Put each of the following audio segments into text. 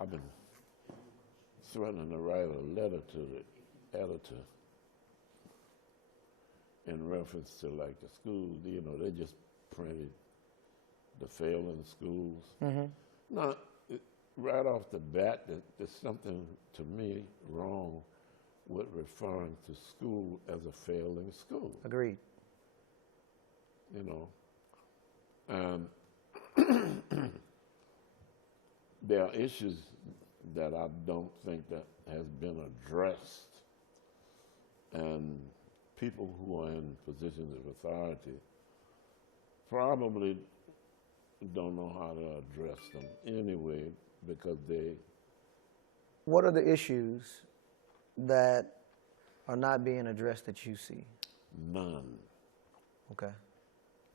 I've been threatening to write a letter to the editor in reference to like the schools. You know, they just printed the failing schools. Now, right off the bat, there's something to me wrong with referring to school as a failing school. Agreed. You know, and there are issues that I don't think that has been addressed, and people who are in positions of authority probably don't know how to address them anyway because they... What are the issues that are not being addressed that you see? None. Okay.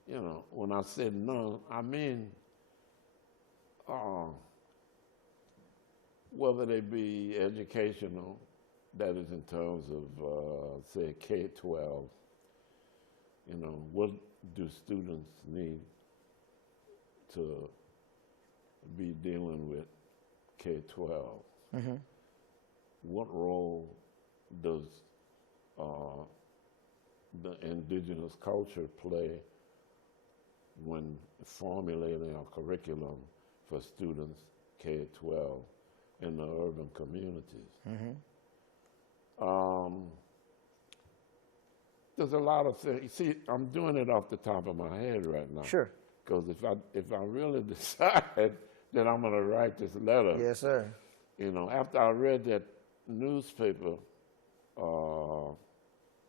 You know, when I say none, I mean whether they be educational, that is in terms of, say, K-12, you know, what do students need to be dealing with K-12? What role does the indigenous culture play when formulating a curriculum for students K-12 in the urban communities? There's a lot of things. See, I'm doing it off the top of my head right now. Sure. Because if I really decide that I'm going to write this letter, yes, sir. You know, after I read that newspaper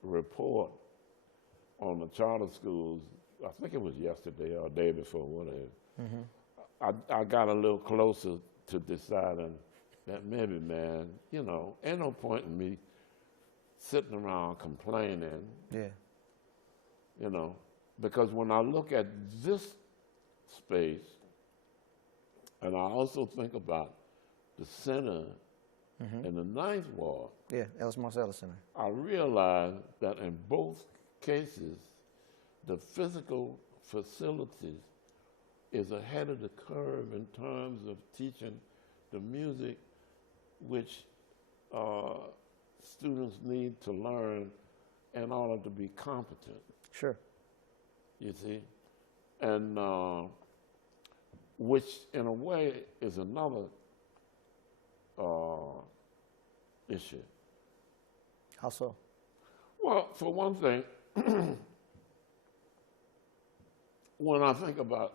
report on the charter schools, I think it was yesterday or day before, whatever, I got a little closer to deciding that maybe, man, you know, ain't no point in me sitting around complaining. Yeah. You know, because when I look at this space, and I also think about the center in the Ninth Ward. Yeah, Ellis Marsalis Center. I realize that in both cases, the physical facilities is ahead of the curve in terms of teaching the music which students need to learn in order to be competent. Sure. You see? And which in a way is another issue. How so? Well, for one thing, when I think about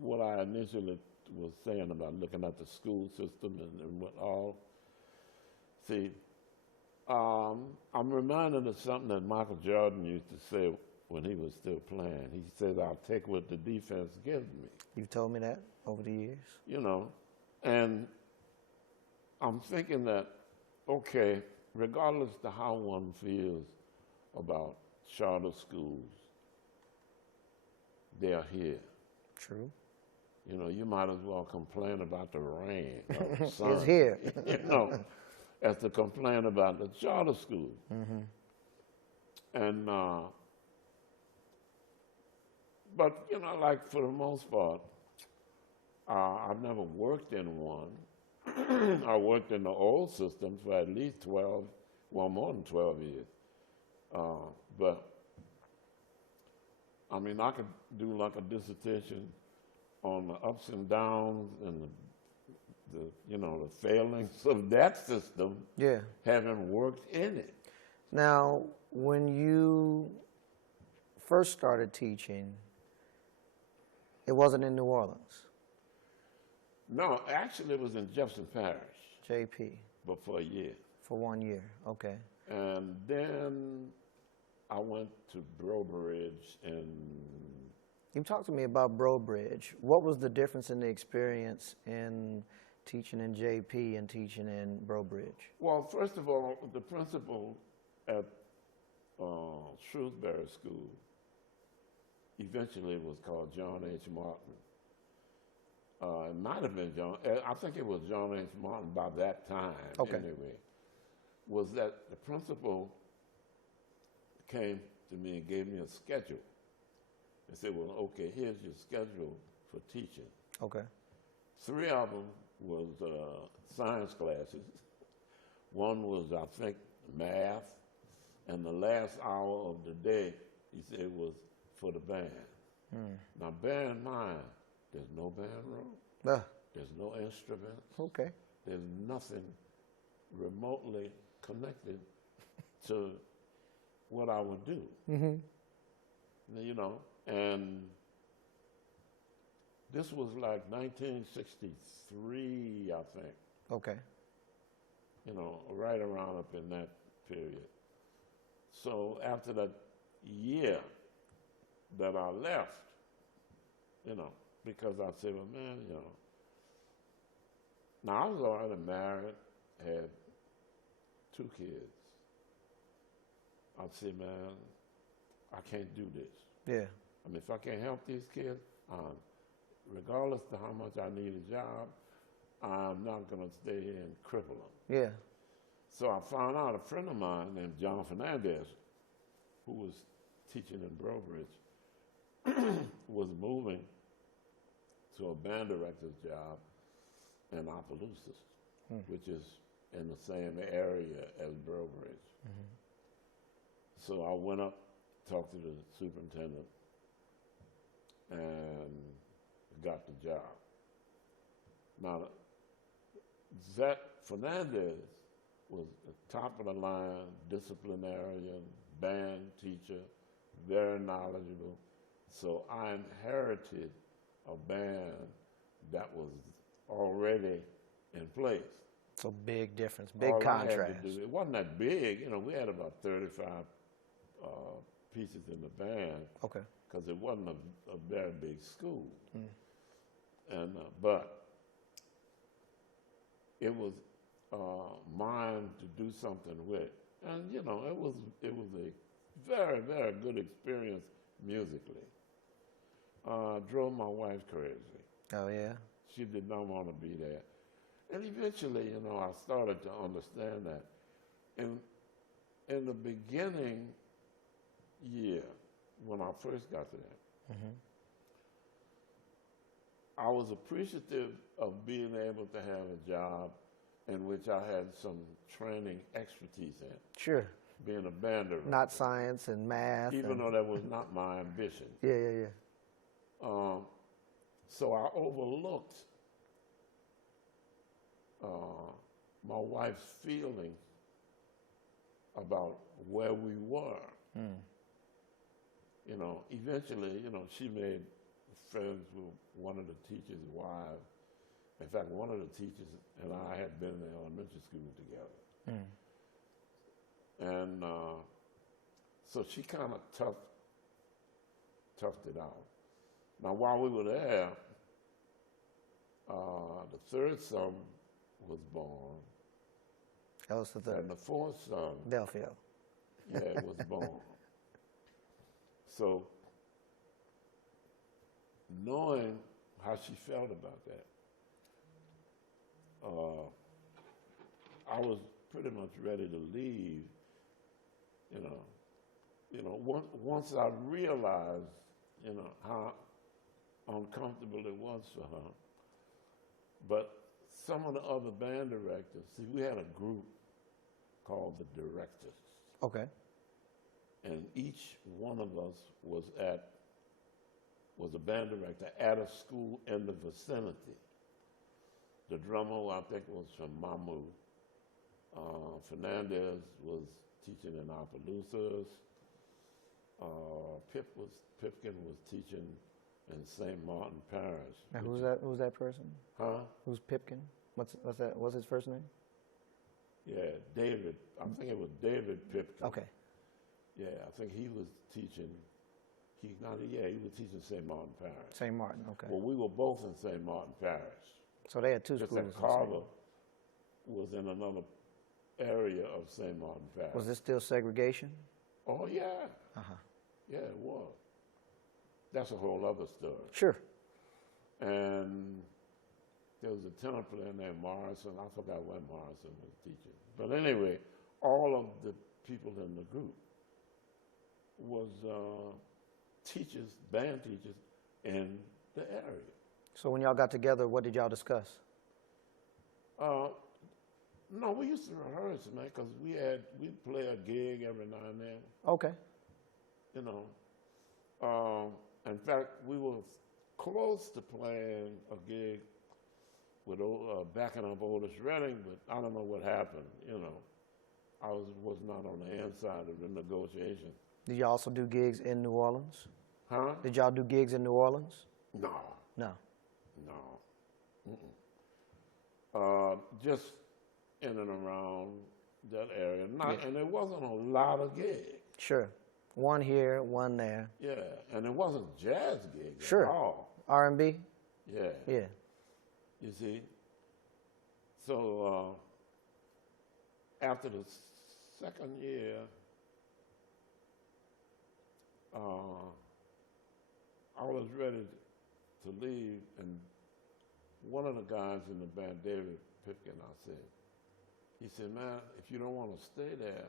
what I initially was saying about looking at the school system and what all, see, I'm reminded of something that Michael Jordan used to say when he was still playing. He said, "I'll take what the defense gives me." You've told me that over the years. You know, and I'm thinking that, okay, regardless of how one feels about charter schools, they're here. True. You know, you might as well complain about the rain or the sun. It's here. You know, as to complain about the charter school. And, but, you know, like for the most part, I've never worked in one. I worked in the old system for at least 12, well, more than 12 years. But, I mean, I could do like a dissertation on the ups and downs and the you know, the failings of that system, Yeah. having worked in it. Now, when you first started teaching, it wasn't in New Orleans. No, actually it was in Jefferson Parish. JP. But for a year. For 1 year, okay. And then I went to Brobridge and... You talked to me about Brobridge. What was the difference in the experience in teaching in JP and teaching in Brobridge? Well, first of all, the principal at Shrewsbury School eventually was called John H. Martin. It might have been John, I think it was John H. Martin by that time, anyway, was that the principal came to me and gave me a schedule. They said, well, okay, here's your schedule for teaching. Okay. 3 of them was science classes. One was, I think, math, and the last hour of the day, he said, was for the band. Now, bear in mind, there's no band room. There's no instruments. Okay. There's nothing remotely connected to what I would do. You know, and this was like 1963, I think. Okay. You know, right around up in that period. So after that year that I left, you know, because I said, well, man, you know, now I was already married, had 2 kids. I said, man, I can't do this. Yeah. I mean, if I can't help these kids, regardless of how much I need a job, I'm not going to stay here and cripple them. Yeah. So I found out a friend of mine named John Fernandez, who was teaching in Brobridge, was moving to a band director's job in Opelousas, which is in the same area as Brobridge. So I went up, talked to the superintendent, and got the job. Now, Zach Fernandez was a top-of-the-line disciplinarian, band teacher, very knowledgeable. So I inherited a band that was already in place. So big difference, big All contrast. I had to do, it wasn't that big. You know, we had about 35 pieces in the band. Okay. Because it wasn't a very big school. And but it was mine to do something with, and you know, it was a very, very good experience musically. Drove my wife crazy. Oh yeah. She did not want to be there, and eventually, you know, I started to understand that. In the beginning year, when I first got there, I was appreciative of being able to have a job in which I had some training expertise in. Sure. Being a band director. Not science and math. Even though that was not my ambition. Yeah. So I overlooked my wife's feelings about where we were. You know, eventually, you know, she made friends with one of the teachers' wives. In fact, one of the teachers and I had been in elementary school together. And so she kind of toughed it out. Now, while we were there, the 3rd son was born. Ellis the 3rd. And the 4th son, Delphio. was born. So, knowing how she felt about that, I was pretty much ready to leave. You know, once I realized, you know, how uncomfortable it was for her. But some of the other band directors, see, we had a group called the directors. Okay. And each one of us was a band director at a school in the vicinity. The drummer, I think, was from Mamou. Fernandez was teaching in Opelousas. Pipkin was teaching in St. Martin Parish. Now, who's that person? Huh? Who's Pipkin? What's that? What's his first name? Yeah, David. I think it was David Pipkin. Okay. Yeah, I think he was teaching. He was teaching St. Martin Parish. St. Martin. Okay. Well, we were both in St. Martin Parish. So they had 2 Just schools. that Carver was in another area of St. Martin Parish. Was this still segregation? Oh, yeah. Uh-huh. Yeah, it was. That's a whole other story. Sure. And there was a tenor player named Morrison. I forgot where Morrison was teaching. But anyway, all of the people in the group was teachers, band teachers in the area. So when y'all got together, what did y'all discuss? No, we used to rehearse, man, because we'd play a gig every now and then, Okay. you know. In fact, we were close to playing a gig with backing up Otis Redding, but I don't know what happened, you know. I was not on the inside of the negotiation. Did y'all also do gigs in New Orleans? Huh? Did y'all do gigs in New Orleans? No, No. no. Just in and around that area. And there wasn't a lot of gigs. Sure. One here, one there. Yeah, and it wasn't jazz gigs Sure. at all. R&B? Yeah. Yeah. You see? So after the second year, I was ready to leave, and one of the guys in the band, David Pipkin, he said, man, if you don't want to stay there,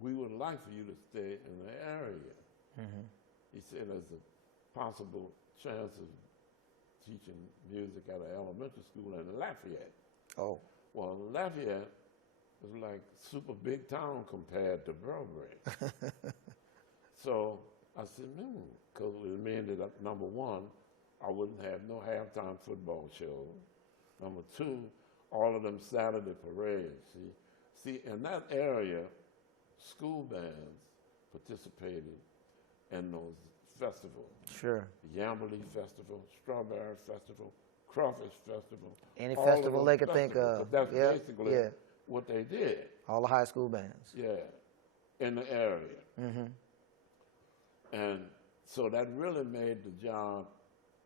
we would like for you to stay in the area. Mm-hmm. He said there's a possible chance of teaching music at an elementary school in Lafayette. Oh. Well, Lafayette was like super big town compared to Burbridge. So I said, because it would mean that, number one, I wouldn't have no halftime football shows. Number two, all of them Saturday parades. See, in that area, school bands participated in those festivals. Sure. The Yamberley Festival, Strawberry Festival, Crawfish Festival. Any all festival of they those could think festivals. of. But that's Yeah, basically yeah. what they did. All the high school bands. Yeah, in the area. Mm-hmm. And so that really made the job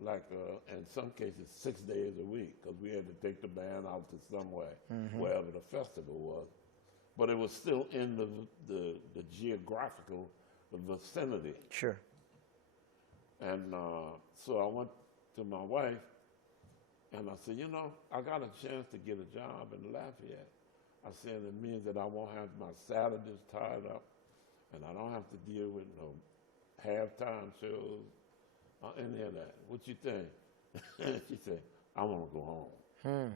like, in some cases, 6 days a week, because we had to take the band out to somewhere, wherever the festival was. But it was still in the geographical vicinity. Sure. And so I went to my wife, and I said, you know, I got a chance to get a job in Lafayette. I said, it means that I won't have my Saturdays tied up, and I don't have to deal with no halftime shows or any of that. What you think? She said, I want to go home.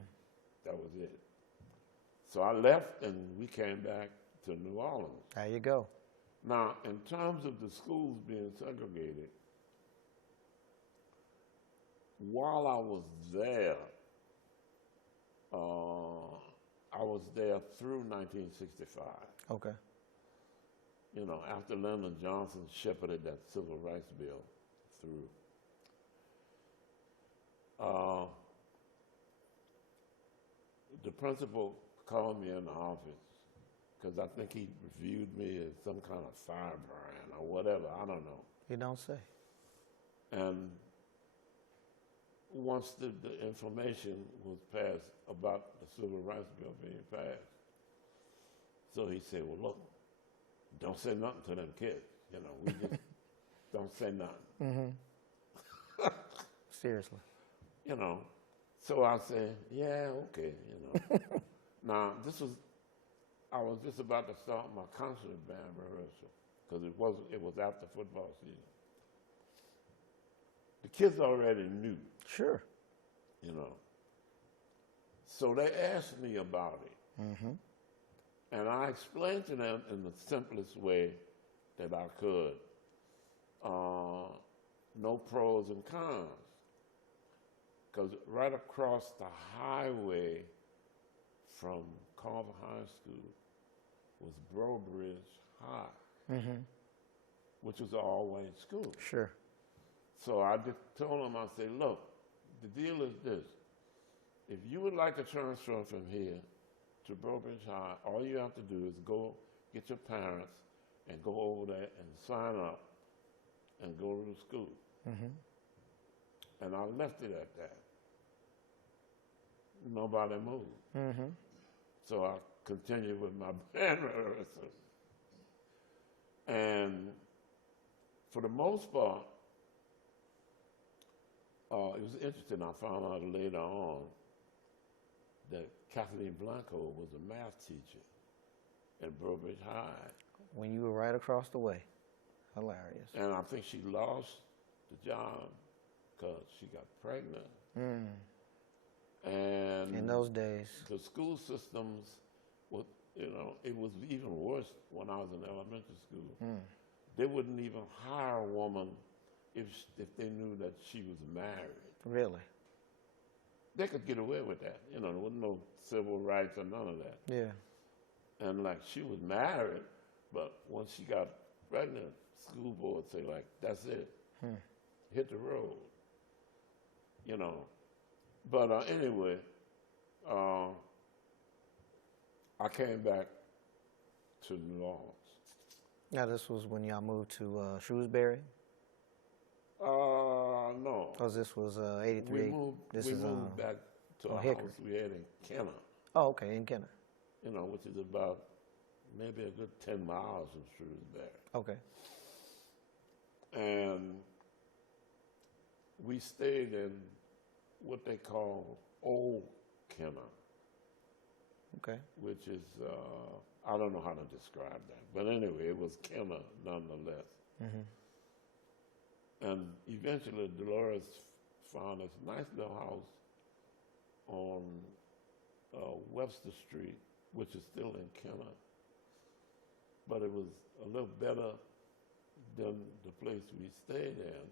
That was it. So I left, and we came back to New Orleans. There you go. Now, in terms of the schools being segregated, while I was there, I was there through 1965. Okay. You know, after Lyndon Johnson shepherded that civil rights bill through. The principal called me in the office because I think he viewed me as some kind of firebrand or whatever, I don't know. You don't say. And once the information was passed about the civil rights bill being passed, so he said, well, look, don't say nothing to them kids. You know, we just don't say nothing. Mm-hmm. Seriously. You know, so I said, yeah, okay, you know. Now, I was just about to start my concert band rehearsal because it was after football season. The kids already knew. Sure. You know. So they asked me about it. Mm-hmm. And I explained to them in the simplest way that I could. No pros and cons. Because right across the highway from Carver High School was Brobridge High, which was an all-white school. Sure. So I just told them, I said, look, the deal is this. If you would like to transfer from here to Brobridge High, all you have to do is go get your parents and go over there and sign up and go to the school. And I left it at that. Nobody moved. So I continued with my band rehearsal. And for the most part, it was interesting. I found out later on that Kathleen Blanco was a math teacher at Brobridge High. When you were right across the way. Hilarious. And I think she lost the job because she got pregnant. Mm. And In those days. the school systems, was, it was even worse when I was in elementary school. Mm. They wouldn't even hire a woman if they knew that she was married. Really? They could get away with that. There wasn't no civil rights or none of that. Yeah. And like she was married, but once she got pregnant, school board say like, that's it. Hit the road. But anyway, I came back to New Orleans. Now this was when y'all moved to Shrewsbury? No. Because this was 83. We moved back to a Hickory. house we had in Kenner, Oh, okay, in Kenner. which is about maybe a good 10 miles from Shrewsbury. Okay. And we stayed in what they call Old Kenner, Okay. which is, I don't know how to describe that. But anyway, it was Kenner nonetheless. And eventually Dolores found this nice little house on Webster Street, which is still in Kenner. But it was a little better than the place we stayed in.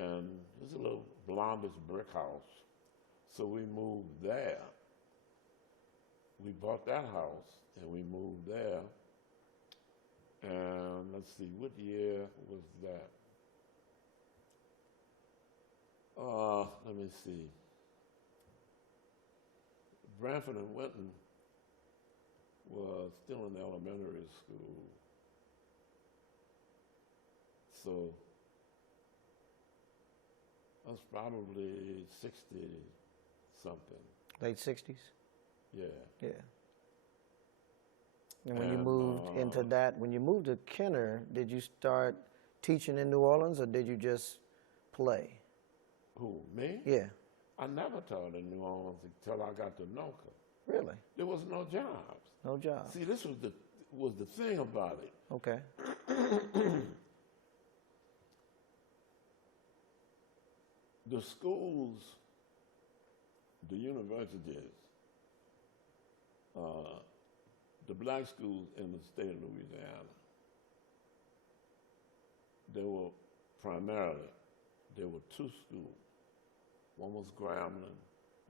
And it's a little blondish brick house. So we moved there. We bought that house and we moved there. And let's see, what year was that? Let me see. Branford and Winton was still in elementary school. So that's probably 60 something. Late 60s? Yeah. Yeah. And when you And, moved into that, when you moved to Kenner, did you start teaching in New Orleans or did you just play? Who, me? Yeah. I never taught in New Orleans until I got to Noka. Really? There was no jobs. No job. See, this was the thing about it. Okay. The schools, the universities, the black schools in the state of Louisiana, there were two schools. One was Grambling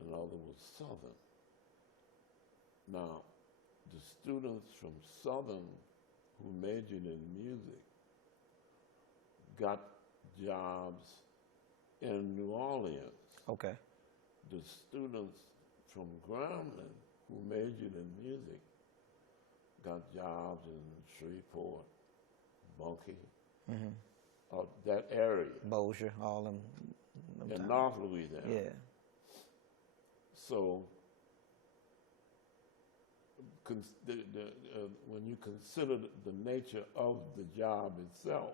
and the other was Southern. Now, the students from Southern who majored in music got jobs in New Orleans. Okay. The students from Grambling who majored in music got jobs in Shreveport, Bunkie, that area. Bossier, all them In towns. North Louisiana. Yeah. So when you consider the nature of the job itself,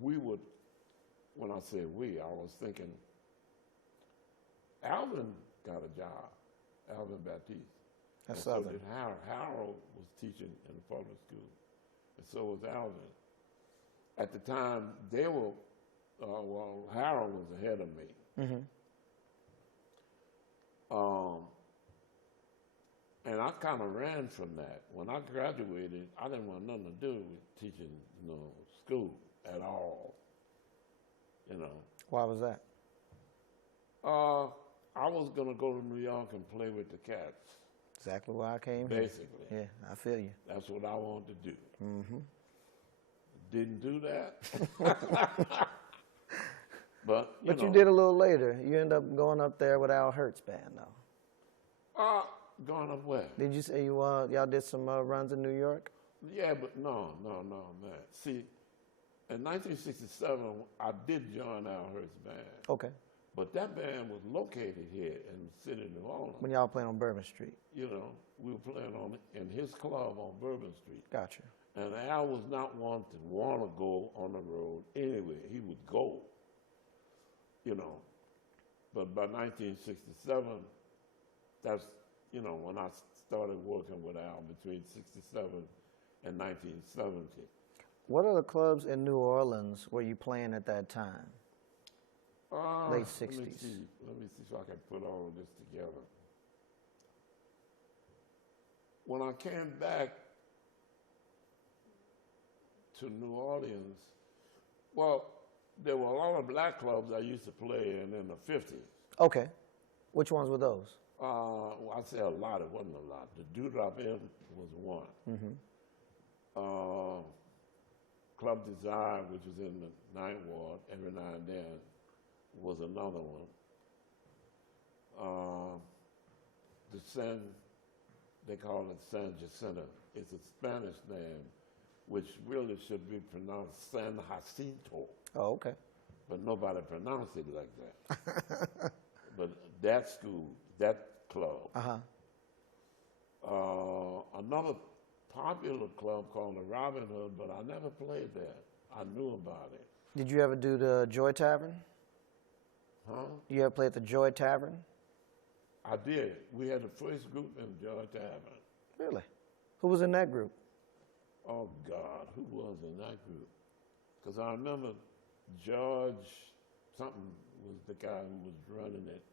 we would, when I say we, I was thinking, Alvin got a job, Alvin Baptiste. That's And so Southern. did Harold. Harold was teaching in the public school, and so was Alvin. At the time, they were, Harold was ahead of me. And I kind of ran from that. When I graduated, I didn't want nothing to do with teaching, school at all. Why was that? I was gonna go to New York and play with the cats. Exactly why I came here. Basically. Yeah, I feel you. That's what I wanted to do. Didn't do that. But you did a little later. You end up going up there with Al Hurt's band, though. Going up where? Did you say y'all did some runs in New York? Yeah, but no, man. See, in 1967, I did join Al Hurt's band. Okay. But that band was located here in the city of New Orleans. When y'all playing on Bourbon Street? We were playing in his club on Bourbon Street. Gotcha. And Al was not one to want to go on the road anyway. He would go, But by 1967, that's, when I started working with Al between 67 and 1970. What are the clubs in New Orleans where you playing at that time? Late 60s. Let me see if I can put all of this together. When I came back to New Orleans, well, there were a lot of black clubs I used to play in the 50s. Okay. Which ones were those? Well, I'd say a lot. It wasn't a lot. The Dewdrop Inn was one. Mm-hmm. Club Desire, which was in the Ninth Ward, every now and then, was another one. The San, they call it San Jacinto. It's a Spanish name, which really should be pronounced San Jacinto. Oh, okay. But nobody pronounced it like that. But that school, that club. Another popular club called the Robin Hood, but I never played there. I knew about it. Did you ever do the Joy Tavern? Huh? You ever play at the Joy Tavern? I did. We had the first group in Joy Tavern. Really? Who was in that group? Oh, God, who was in that group? Because I remember George something was the guy who was running it.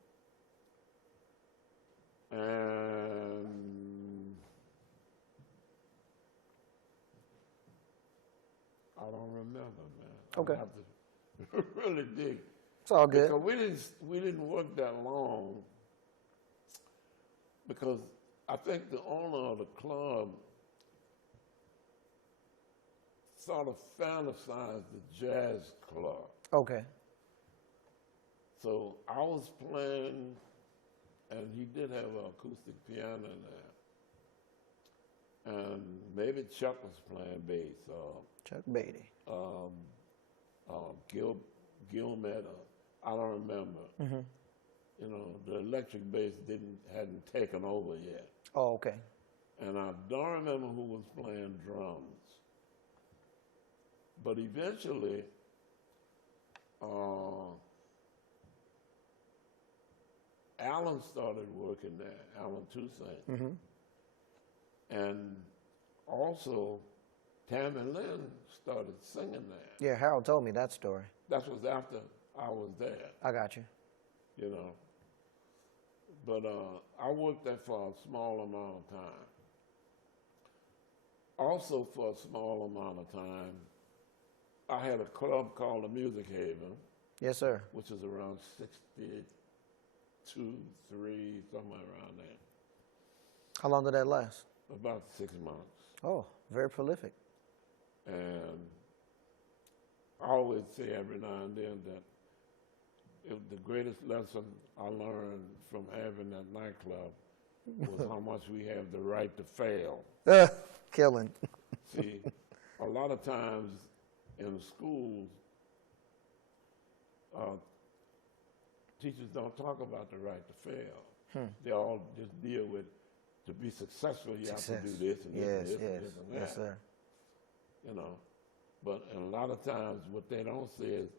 And I don't remember, man. Okay. I have to really dig. It's all good. Because we didn't work that long. Because I think the owner of the club sort of fantasized the jazz club. Okay. So I was playing, and he did have an acoustic piano there. And maybe Chuck was playing bass. Chuck Beatty. Gilmet, I don't remember. Mm-hmm. You know, the electric bass hadn't taken over yet. Oh, okay. And I don't remember who was playing drums. But eventually, Alan started working there, Alan Toussaint. Mm-hmm. And also, Tammy Lynn started singing there. Yeah, Harold told me that story. That was after I was there, I got you. you know. But I worked there for a small amount of time. Also, for a small amount of time, I had a club called the Music Haven, Yes, sir. which is around 62, 3, somewhere around there. How long did that last? About 6 months. Oh, very prolific. And I always say every now and then that the greatest lesson I learned from having that nightclub was how much we have the right to fail. Killing. See, a lot of times in schools, teachers don't talk about the right to fail. They all just deal with, to be successful, you have to do this and this and this and this and that. Yes, sir. You know, but a lot of times what they don't say is,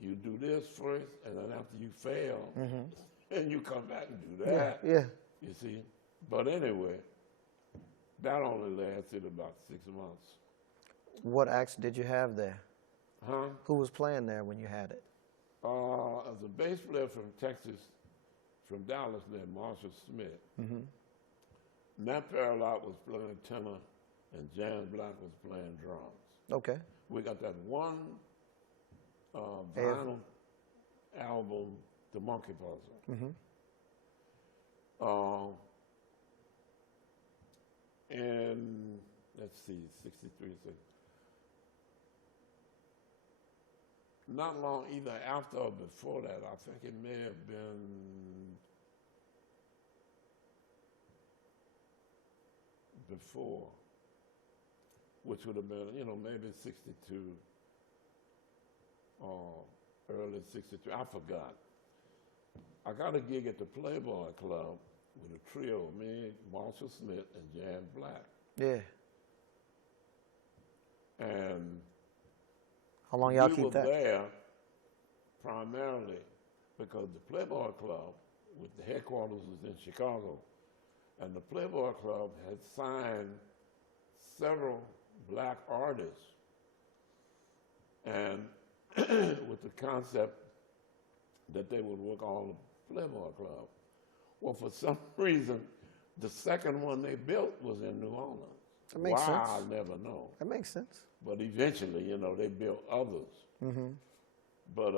you do this first, and then after you fail, and you come back and do that. Yeah. You see? But anyway, that only lasted about 6 months. What acts did you have there? Huh? Who was playing there when you had it? As a bass player from Texas, from Dallas named Marshall Smith. Mm-hmm. Matt Paralot was playing tenor, and Jan Black was playing drums. Okay. We got that one vinyl album, The Monkey Puzzle. Mm-hmm. And let's see, 63, 60. Not long either after or before that. I think it may have been before, which would have been, you know, maybe 62 or early 63. I forgot. I got a gig at the Playboy Club with a trio, me, Marshall Smith, and Jan Black. Yeah. And how long y'all we keep were that? there primarily because the Playboy Club, with the headquarters was in Chicago, and the Playboy Club had signed several black artists and with the concept that they would work on the Playboy Club. Well, for some reason, the second one they built was in New Orleans. That makes sense. I'll never know. That makes sense. But eventually, you know, they built others. Mm-hmm. But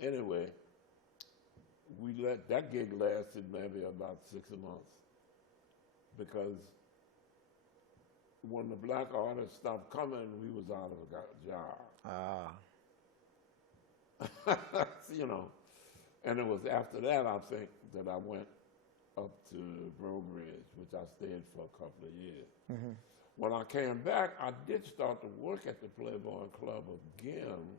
anyway, that gig lasted maybe about 6 months, because when the black artists stopped coming, we was out of a job. Ah. You know, and it was after that, I think, that I went up to Bridge, which I stayed for a couple of years. Mm-hmm. When I came back, I did start to work at the Playboy Club again,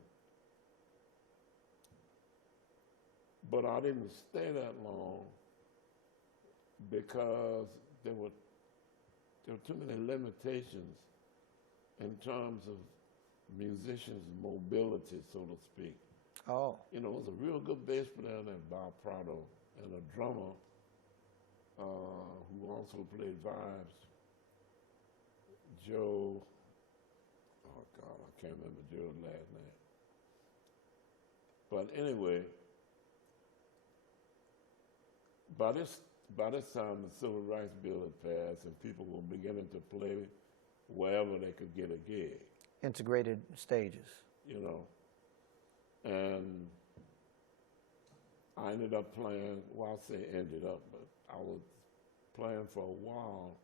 but I didn't stay that long because there were too many limitations in terms of musicians' mobility, so to speak. Oh. You know, it was a real good bass player named Bob Prado and a drummer who also played vibes, Joe, oh God, I can't remember Joe's last name. But anyway, by this time the Civil Rights Bill had passed and people were beginning to play wherever they could get a gig. Integrated stages. You know, and I ended up playing, well, I say ended up, but I was playing for a while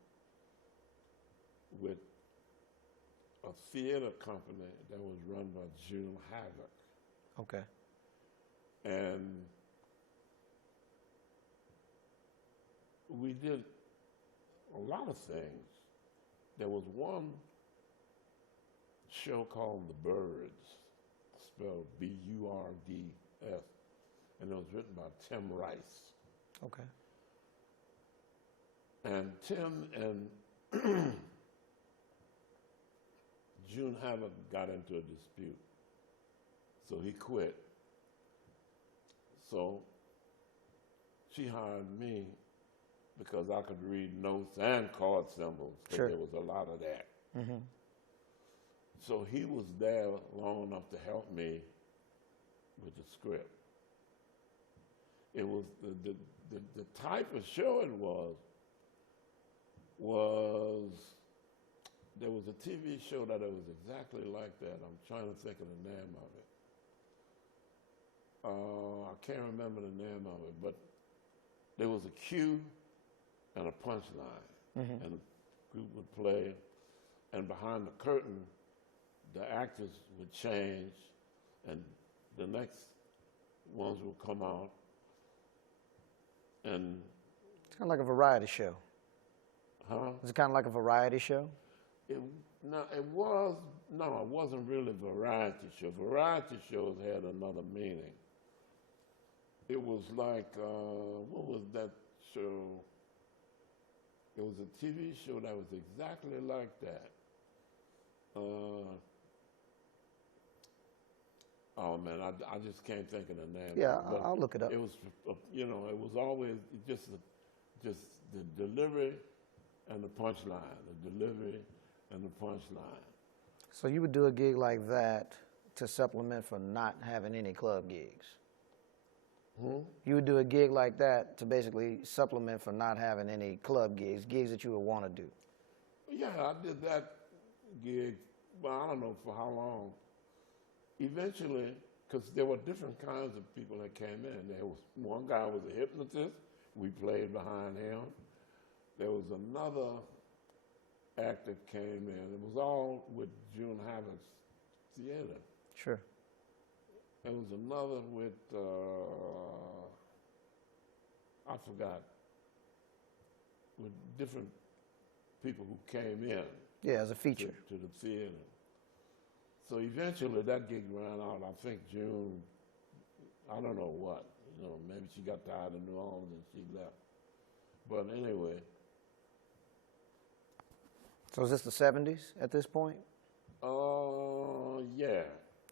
with a theater company that was run by June Havoc. Okay. And we did a lot of things. There was one show called The Birds, spelled B-U-R-D-S, and it was written by Tim Rice. Okay. And Tim and June Havoc got into a dispute, so he quit. So she hired me because I could read notes and chord symbols, because Sure. there was a lot of that. Mm-hmm. So he was there long enough to help me with the script. It was the type of show it was there was a TV show that it was exactly like that. I'm trying to think of the name of it. I can't remember the name of it, but there was a cue and a punchline, Mm-hmm. and the group would play, and behind the curtain, the actors would change, and the next ones would come out, and It's kind of like a variety show. huh? Is it kind of like a variety show? It wasn't really a variety show. Variety shows had another meaning. It was like, what was that show? It was a TV show that was exactly like that. Oh man, I just can't think of the name. Yeah, But I'll look it up. it was, you know, it was always just the delivery and the punchline, the delivery and the punchline. So you would do a gig like that to supplement for not having any club gigs? You would do a gig like that to basically supplement for not having any club gigs that you would want to do? Yeah, I did that gig, well, I don't know for how long. Eventually, because there were different kinds of people that came in. There was one guy was a hypnotist. We played behind him. There was another actor came in. It was all with June Havoc's theater. Sure. There was another with, I forgot, with different people who came in. Yeah, as a feature. To the theater. So eventually that gig ran out. I think June, I don't know what, you know, maybe she got tired of New Orleans and she left. But anyway. So is this the 70s at this point? Yeah.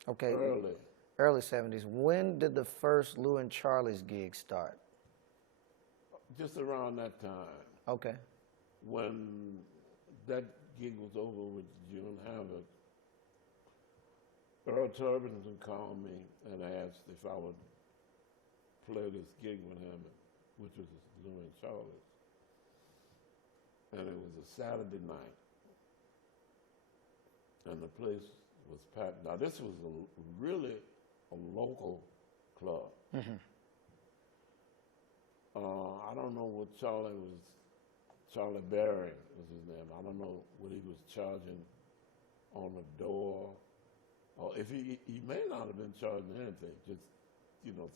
Okay. Early 70s. When did the first Lou and Charlie's gig start? Just around that time. Okay. When that gig was over with June Havoc, Earl Turbington called me and asked if I would play this gig with him, which was Louis Charles. And it was a Saturday night. And the place was packed. Now, this was really a local club. Mm-hmm. I don't know what Charlie Berry was his name. I don't know what he was charging on the door. Or if he may not have been charging anything, just,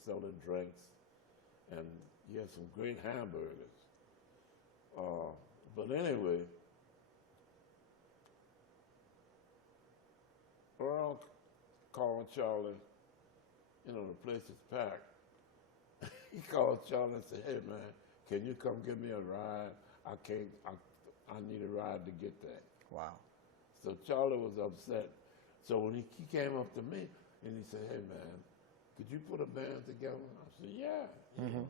selling drinks. And he had some great hamburgers. But anyway, Earl called Charlie, the place is packed. He called Charlie and said, "Hey man, can you come give me a ride? I need a ride to get there." Wow. So Charlie was upset. So when he came up to me and he said, "Hey man, could you put a band together?" I said, "Yeah." Mm-hmm.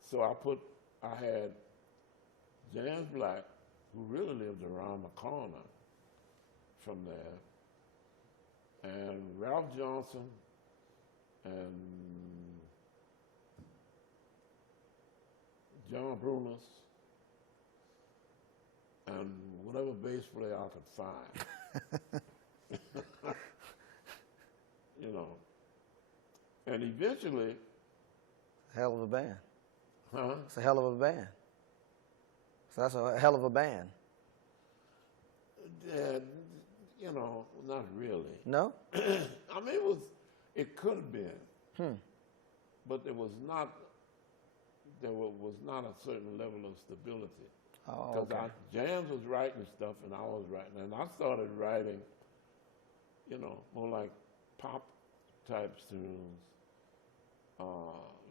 So I had James Black, who really lived around the corner from there, and Ralph Johnson, and John Brunos, and whatever bass player I could find. And eventually... Hell of a band. Huh? It's a hell of a band. So that's a hell of a band. Not really. No? I mean, it could have been. But there was not a certain level of stability. Oh, okay. Jams was writing stuff and I was writing. And I started writing, more like pop type tunes,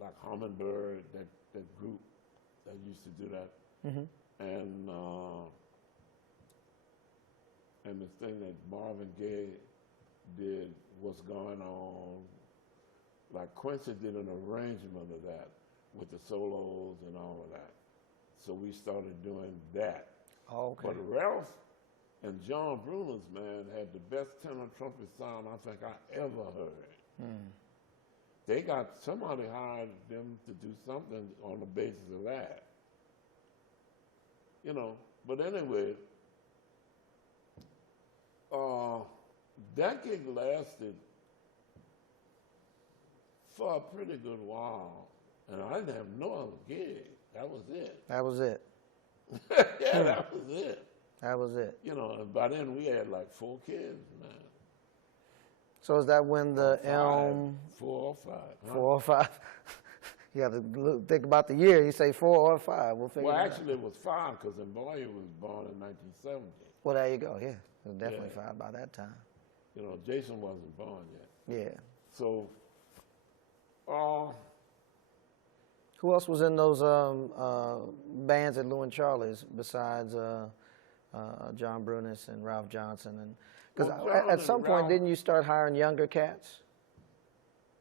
like Hummingbird, that group that used to do that. Mm-hmm. And the thing that Marvin Gaye did, What's Going On, like Quincy did an arrangement of that with the solos and all of that. So we started doing that. Oh, okay. But Ralph and John Brunos, man, had the best tenor trumpet sound I think I ever heard. They somebody hired them to do something on the basis of that. But anyway, that gig lasted for a pretty good while, and I didn't have no other gig. That was it. That was it. Yeah, that was it. That was it. And by then we had like 4 kids, man. So is that when the Elm... 4 or 5. Huh? 4 or 5? You have to think about the year. You say 4 or 5. We'll figure it out. Actually, it was 5 because Mboya was born in 1970. Well, there you go. Yeah, it was definitely 5 by that time. Jason wasn't born yet. Yeah. So, who else was in those bands at Lou and Charlie's besides John Brunis and Ralph Johnson? Because at some point, didn't you start hiring younger cats?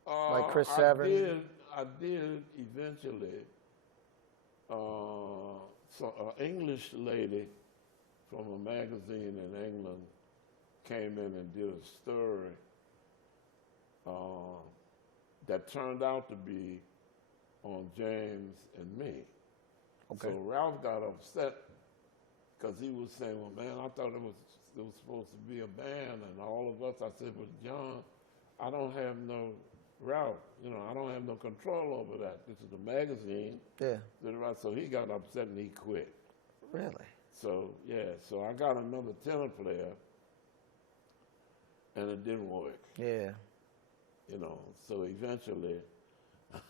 Like Chris Severn? I did eventually. So an English lady from a magazine in England came in and did a story that turned out to be on James and me. Okay. So Ralph got upset because he was saying, "Well, man, I thought it was supposed to be a band," and all of us. I said, "But John, I don't have no Ralph. I don't have no control over that. This is a magazine." Yeah. So he got upset and he quit. Really? So so I got another tenor player, and it didn't work. Yeah. So eventually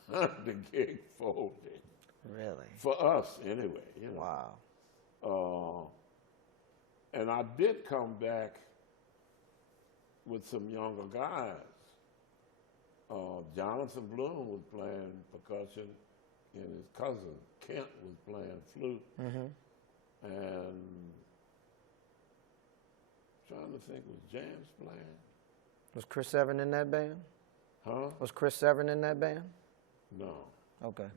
the gig folded. Really? For us, anyway. Wow. And I did come back with some younger guys. Jonathan Bloom was playing percussion, and his cousin Kent was playing flute. Mm-hmm. And trying to think, was James playing? Was Chris Severn in that band? Huh? Was Chris Severn in that band? No. Okay.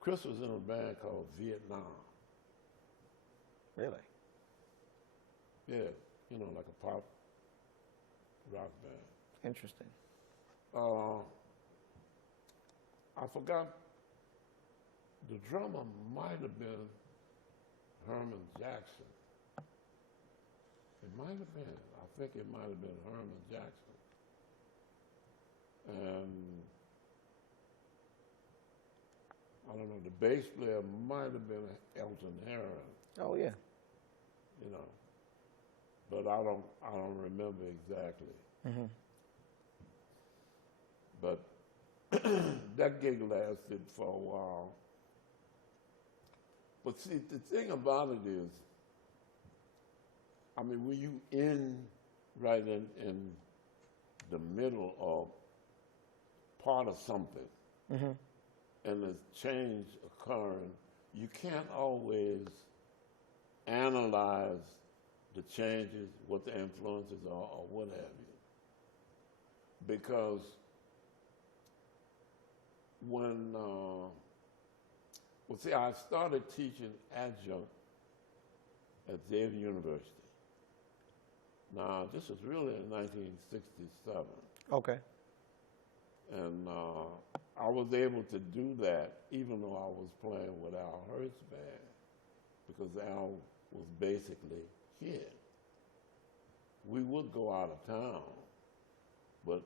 Chris was in a band called Vietnam. Really? Yeah, you know, like a pop rock band. Interesting. I forgot, the drummer might have been Herman Jackson. It might have been. I think it might have been Herman Jackson. And I don't know, the bass player might have been Elton Harris, Oh yeah. you know, but I don't remember exactly. Mm-hmm. But that gig lasted for a while. But see, the thing about it is, I mean, were you right in the middle of part of something, Mm-hmm. and there's change occurring, you can't always analyze the changes, what the influences are, or what have you. Because when, well, see, I started teaching adjunct at Xavier University. Now, this was really in 1967. Okay. And I was able to do that even though I was playing with Al Hurst's band, because Al was basically here. We would go out of town, but,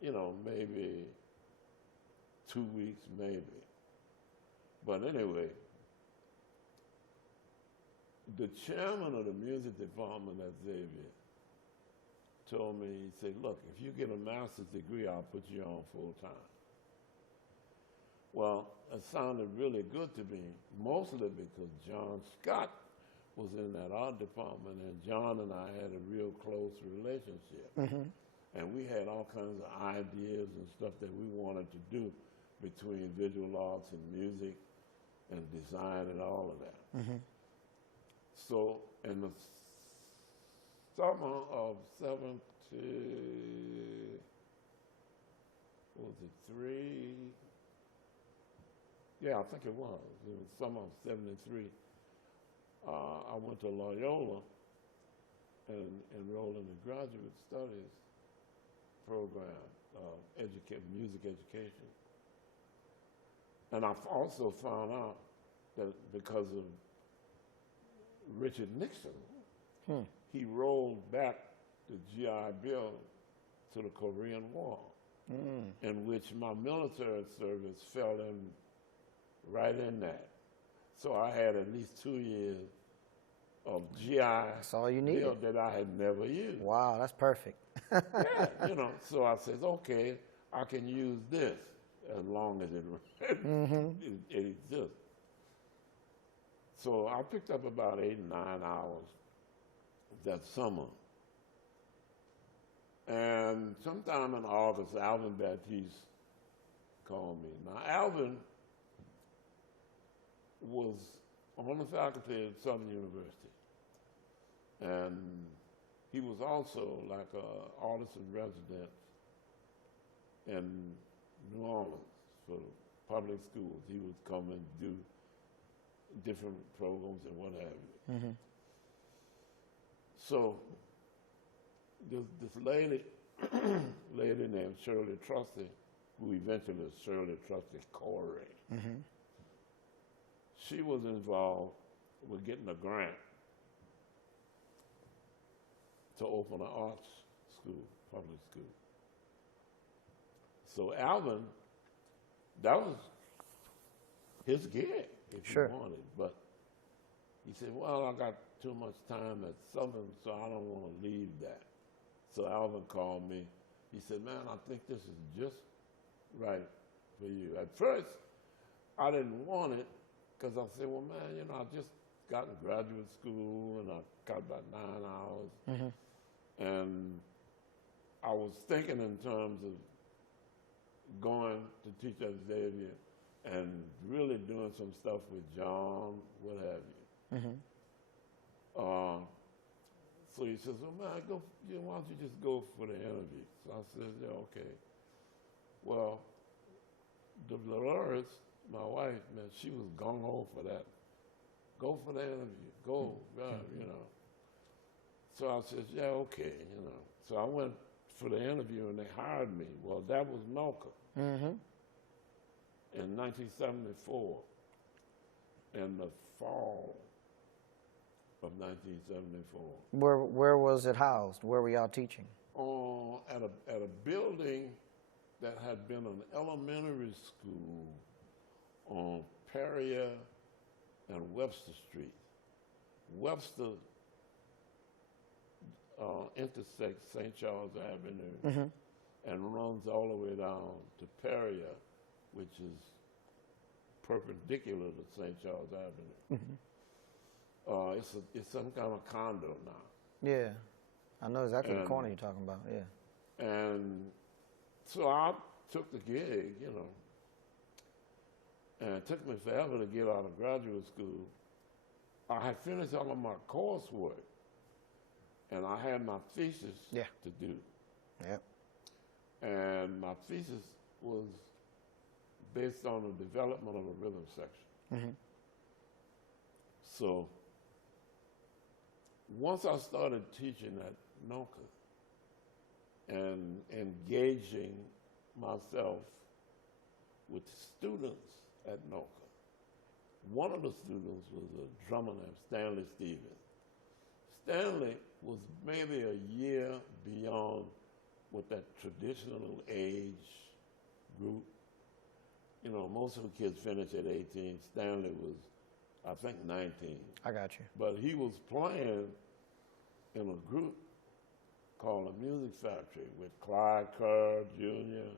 you know, maybe 2 weeks, maybe. But anyway, the chairman of the music department at Xavier told me, he said, look, if you get a master's degree, I'll put you on full time. Well, it sounded really good to me, mostly because John Scott was in that art department, and John and I had a real close relationship. Mm-hmm. And we had all kinds of ideas and stuff that we wanted to do between visual arts and music and design and all of that. Mm-hmm. So in the summer of 73, yeah, I think it was. It was summer of 73. I went to Loyola and enrolled in the graduate studies program, music education. And I also found out that because of Richard Nixon, he rolled back the GI Bill to the Korean War, in which my military service fell in right in that. So I had at least 2 years of GI That's all you needed. Bill that I had never used. Wow, that's perfect. Yeah, you know, so I said, okay, I can use this as long as it exists. So I picked up about 8 or 9 hours that summer. And sometime in August, Alvin Baptiste called me. Now, Alvin was on the faculty at Southern University. And he was also like an artist in residence in New Orleans for public schools. He would come and do different programs and what have you. Mm-hmm. So this lady, lady named Shirley Trusty, who eventually was Shirley Trusty Corey, Mm-hmm. she was involved with getting a grant to open an arts school, public school. So Alvin, that was his gig, if Sure. he wanted. But he said, well, I got too much time at Southern, so I don't want to leave that. So Alvin called me. He said, man, I think this is just right for you. At first, I didn't want it because I said, well, man, you know, I just got in graduate school and I got about 9 hours. Mm-hmm. And I was thinking in terms of going to teach at Xavier and really doing some stuff with John, what have you. Mm-hmm. So he says, well, man, why don't you just go for the interview? So I said, yeah, okay. Well, Dolores, my wife, man, she was gung-ho for that go for the interview, go, you know. So I said, yeah, okay, you know. So I went for the interview and they hired me. Well, that was NOCA in 1974, in the fall of 1974. Where was it housed? Where were y'all teaching? At a building that had been an elementary school on Perrier and Webster Street. Webster intersects St. Charles Avenue and runs all the way down to Perrier, which is perpendicular to St. Charles Avenue. It's some kind of condo now. Yeah, I know exactly the corner you're talking about, yeah. And so I took the gig, you know, and it took me forever to get out of graduate school. I had finished all of my coursework, and I had my thesis to do. Yep. And my thesis was based on the development of a rhythm section. So once I started teaching at NOCA and engaging myself with students at NOCA, one of the students was a drummer named Stanley Stevens. Stanley was maybe a year beyond what that traditional age group. You know, most of the kids finish at 18. Stanley was, I think, 19. I got you. But he was playing in a group called the Music Factory with Clyde Kerr Jr.,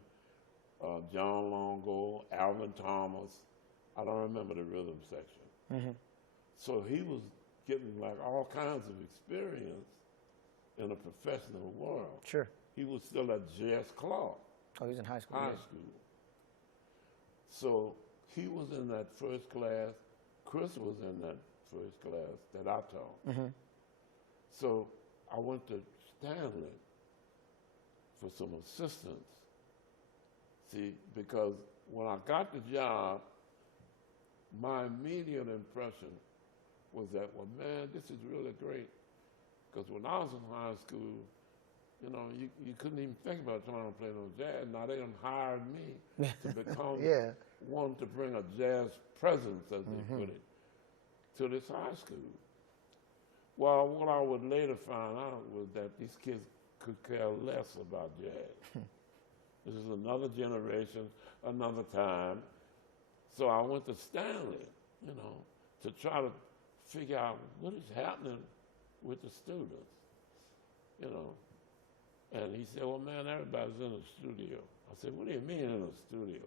John Longo, Alvin Thomas. I don't remember the rhythm section. So he was getting like all kinds of experience in the professional world. Sure. He was still at J.S. Clark. Oh, he's in high school. High school. So he was in that first class. Chris was in that first class that I taught. So I went to Stanley for some assistance. See, because when I got the job, my immediate impression was that, well, man, this is really great. Because when I was in high school, you know, you couldn't even think about trying to play no jazz. Now they done hired me to become one to bring a jazz presence, as they put it, to this high school. Well, what I would later find out was that these kids could care less about jazz. This is another generation, another time. So I went to Stanley, you know, to try to figure out what is happening with the students, you know. And he said, well, man, everybody's in the studio. I said, what do you mean in the studio?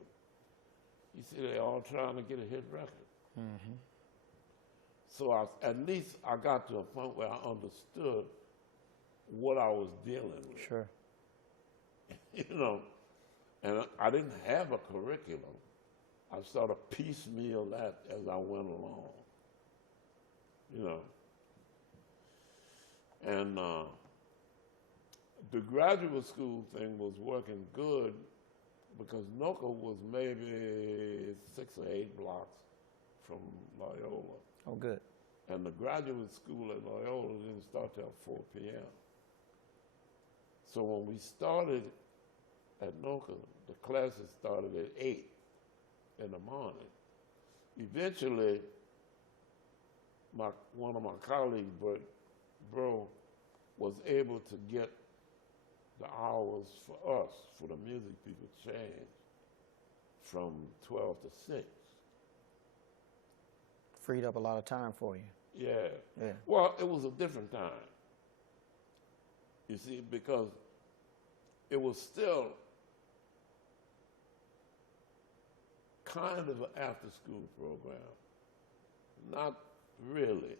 He said, they're all trying to get a hit record. So at least I got to a point where I understood what I was dealing with. Sure. You know, and I didn't have a curriculum. I sort of piecemeal that as I went along, you know. And the graduate school thing was working good because NOCA was maybe 6 or 8 blocks from Loyola. Oh, good. And the graduate school at Loyola didn't start till 4 p.m. So when we started at NOCA, the classes started at 8 in the morning. Eventually, one of my colleagues, Bro, was able to get the hours for us, for the music people, changed from 12 to 6. Freed up a lot of time for you. Yeah. Yeah. Well, it was a different time. You see, because it was still kind of an after-school program. Not really,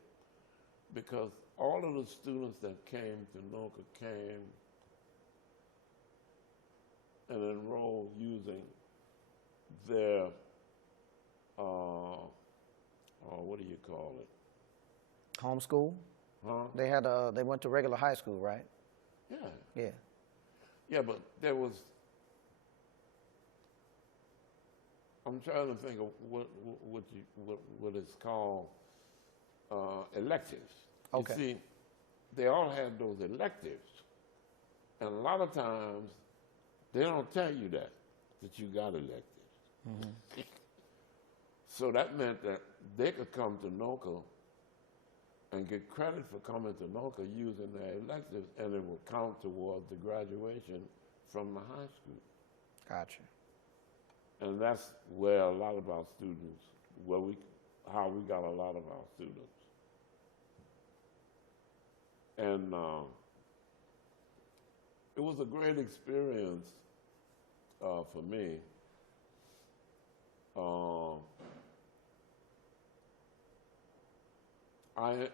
because all of the students that came to NOCA came and enrolled using their, what do you call it? Homeschool? Huh? They went to regular high school, right? Yeah. Yeah. Yeah, but there was, I'm trying to think of what it's called. electives. Okay. You see, they all had those electives. And a lot of times, they don't tell you that you got electives. Mm-hmm. So that meant that they could come to NOCA and get credit for coming to NOCA using their electives, and it would count towards the graduation from the high school. Gotcha. And that's where a lot of our students, how we got a lot of our students. And it was a great experience for me. I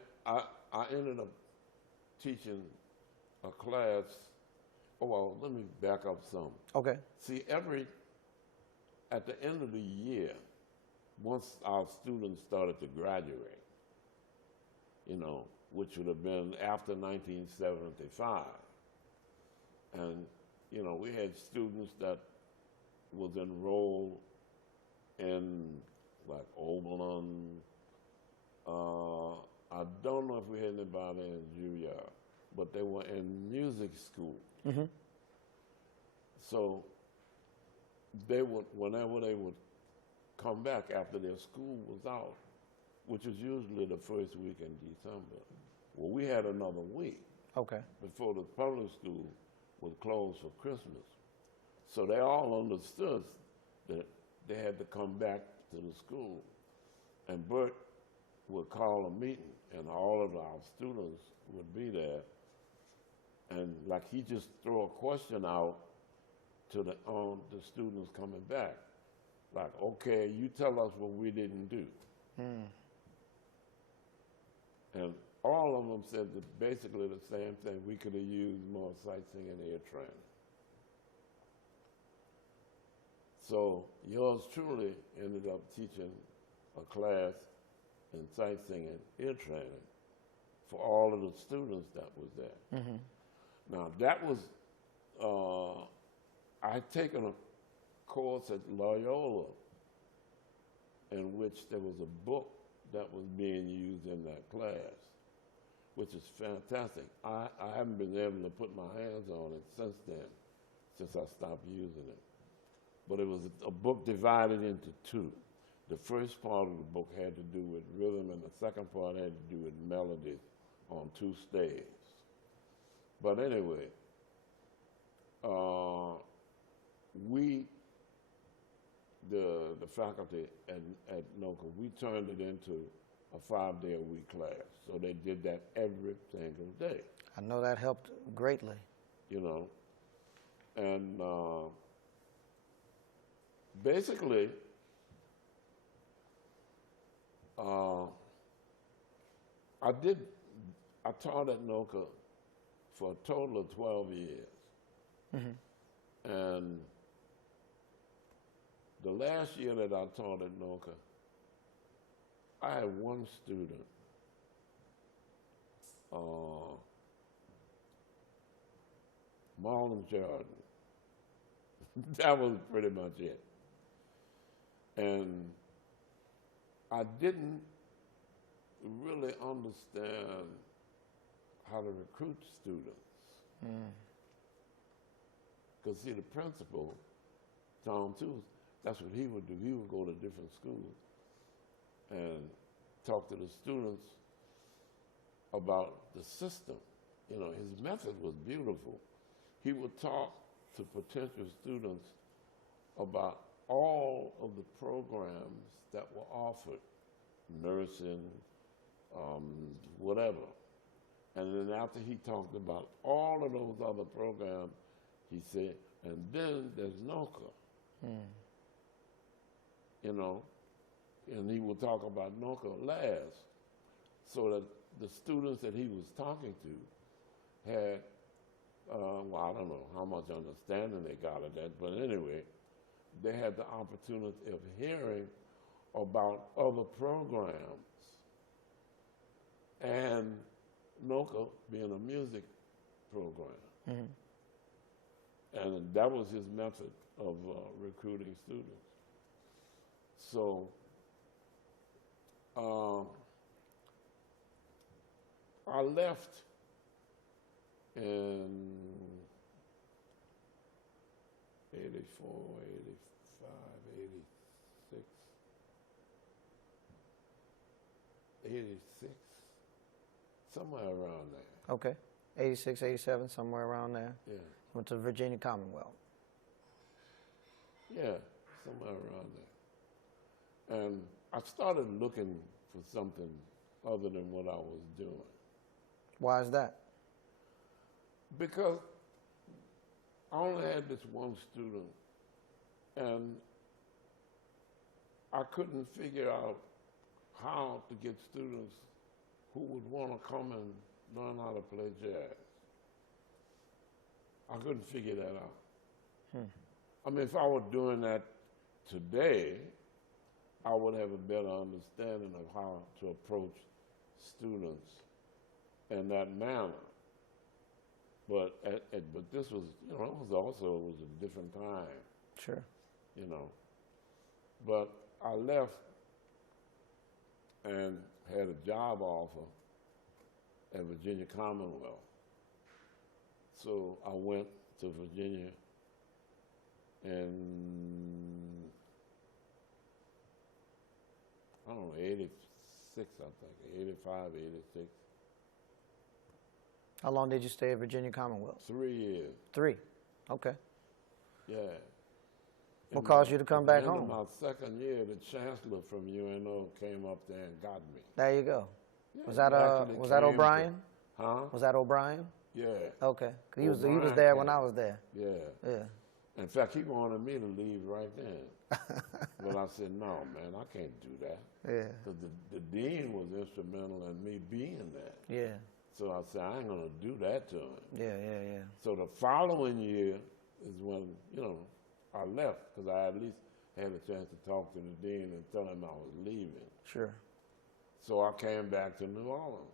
ended up teaching a class. Oh, well, let me back up some. Okay. See, at the end of the year, once our students started to graduate, which would have been after 1975, and, we had students that was enrolled in, like, Oberlin. I don't know if we had anybody in Juilliard, but they were in music school. Mm-hmm. So whenever they would come back after their school was out, which is usually the first week in December, well, we had another week. Okay. Before the public school was closed for Christmas. So they all understood that they had to come back to the school. And Bert would call a meeting, and all of our students would be there. And like he just throw a question out to the students coming back. Like, okay, you tell us what we didn't do. And all of them said basically the same thing. We could have used more sightseeing and air training. So yours truly ended up teaching a class in sightseeing and air training for all of the students that was there. Mm-hmm. Now that was, I had taken a course at Loyola in which there was a book that was being used in that class, which is fantastic. I haven't been able to put my hands on it since then, since I stopped using it. But it was a book divided into two. The first part of the book had to do with rhythm, and the second part had to do with melody on two staves. But anyway, the faculty at NOCA, we turned it into a 5-day-a-week class. So they did that every single day. I know that helped greatly. And basically, I taught at NOCA for a total of 12 years. Mm-hmm. And the last year that I taught at NOCA, I had one student, Marlon Jordan. That was pretty much it. And I didn't really understand how to recruit students. Because see, the principal, Tom Tools, that's what he would do. He would go to different schools and talk to the students about the system. His method was beautiful. He would talk to potential students about all of the programs that were offered, nursing, whatever. And then after he talked about all of those other programs, he said, and then there's NOCA. And he would talk about NOCA last, so that the students that he was talking to had, I don't know how much understanding they got of that, but anyway, they had the opportunity of hearing about other programs, and NOCA being a music program. Mm-hmm. And that was his method of recruiting students. So I left in 84, 85, 86, 86, somewhere around there. Okay. 86, 87, somewhere around there. Yeah. Went to Virginia Commonwealth. Yeah, somewhere around there. And I started looking for something other than what I was doing. Why is that? Because I only had this one student, and I couldn't figure out how to get students who would want to come and learn how to play jazz. I couldn't figure that out. I mean, if I were doing that today, I would have a better understanding of how to approach students in that manner. But this was, you know, it was a different time. Sure. You know. But I left and had a job offer at Virginia Commonwealth. So I went to Virginia in, I don't know, 86, I think, 85, 86. How long did you stay at Virginia Commonwealth? 3 years. 3. Okay. Yeah. What caused you to come back At the home? end of my second year, the chancellor from UNO came up there and got me. There you go. Yeah, Was that O'Brien? Huh? Was that O'Brien? Yeah. Okay. 'Cause he was O'Brien there came. when I was there. Yeah. Yeah. In fact, he wanted me to leave right then. But I said, no, man, I can't do that. Yeah. Because the dean was instrumental in me being there. Yeah. So I said, I ain't going to do that to him. Yeah. So the following year is when, you know, I left because I at least had a chance to talk to the dean and tell him I was leaving. Sure. So I came back to New Orleans.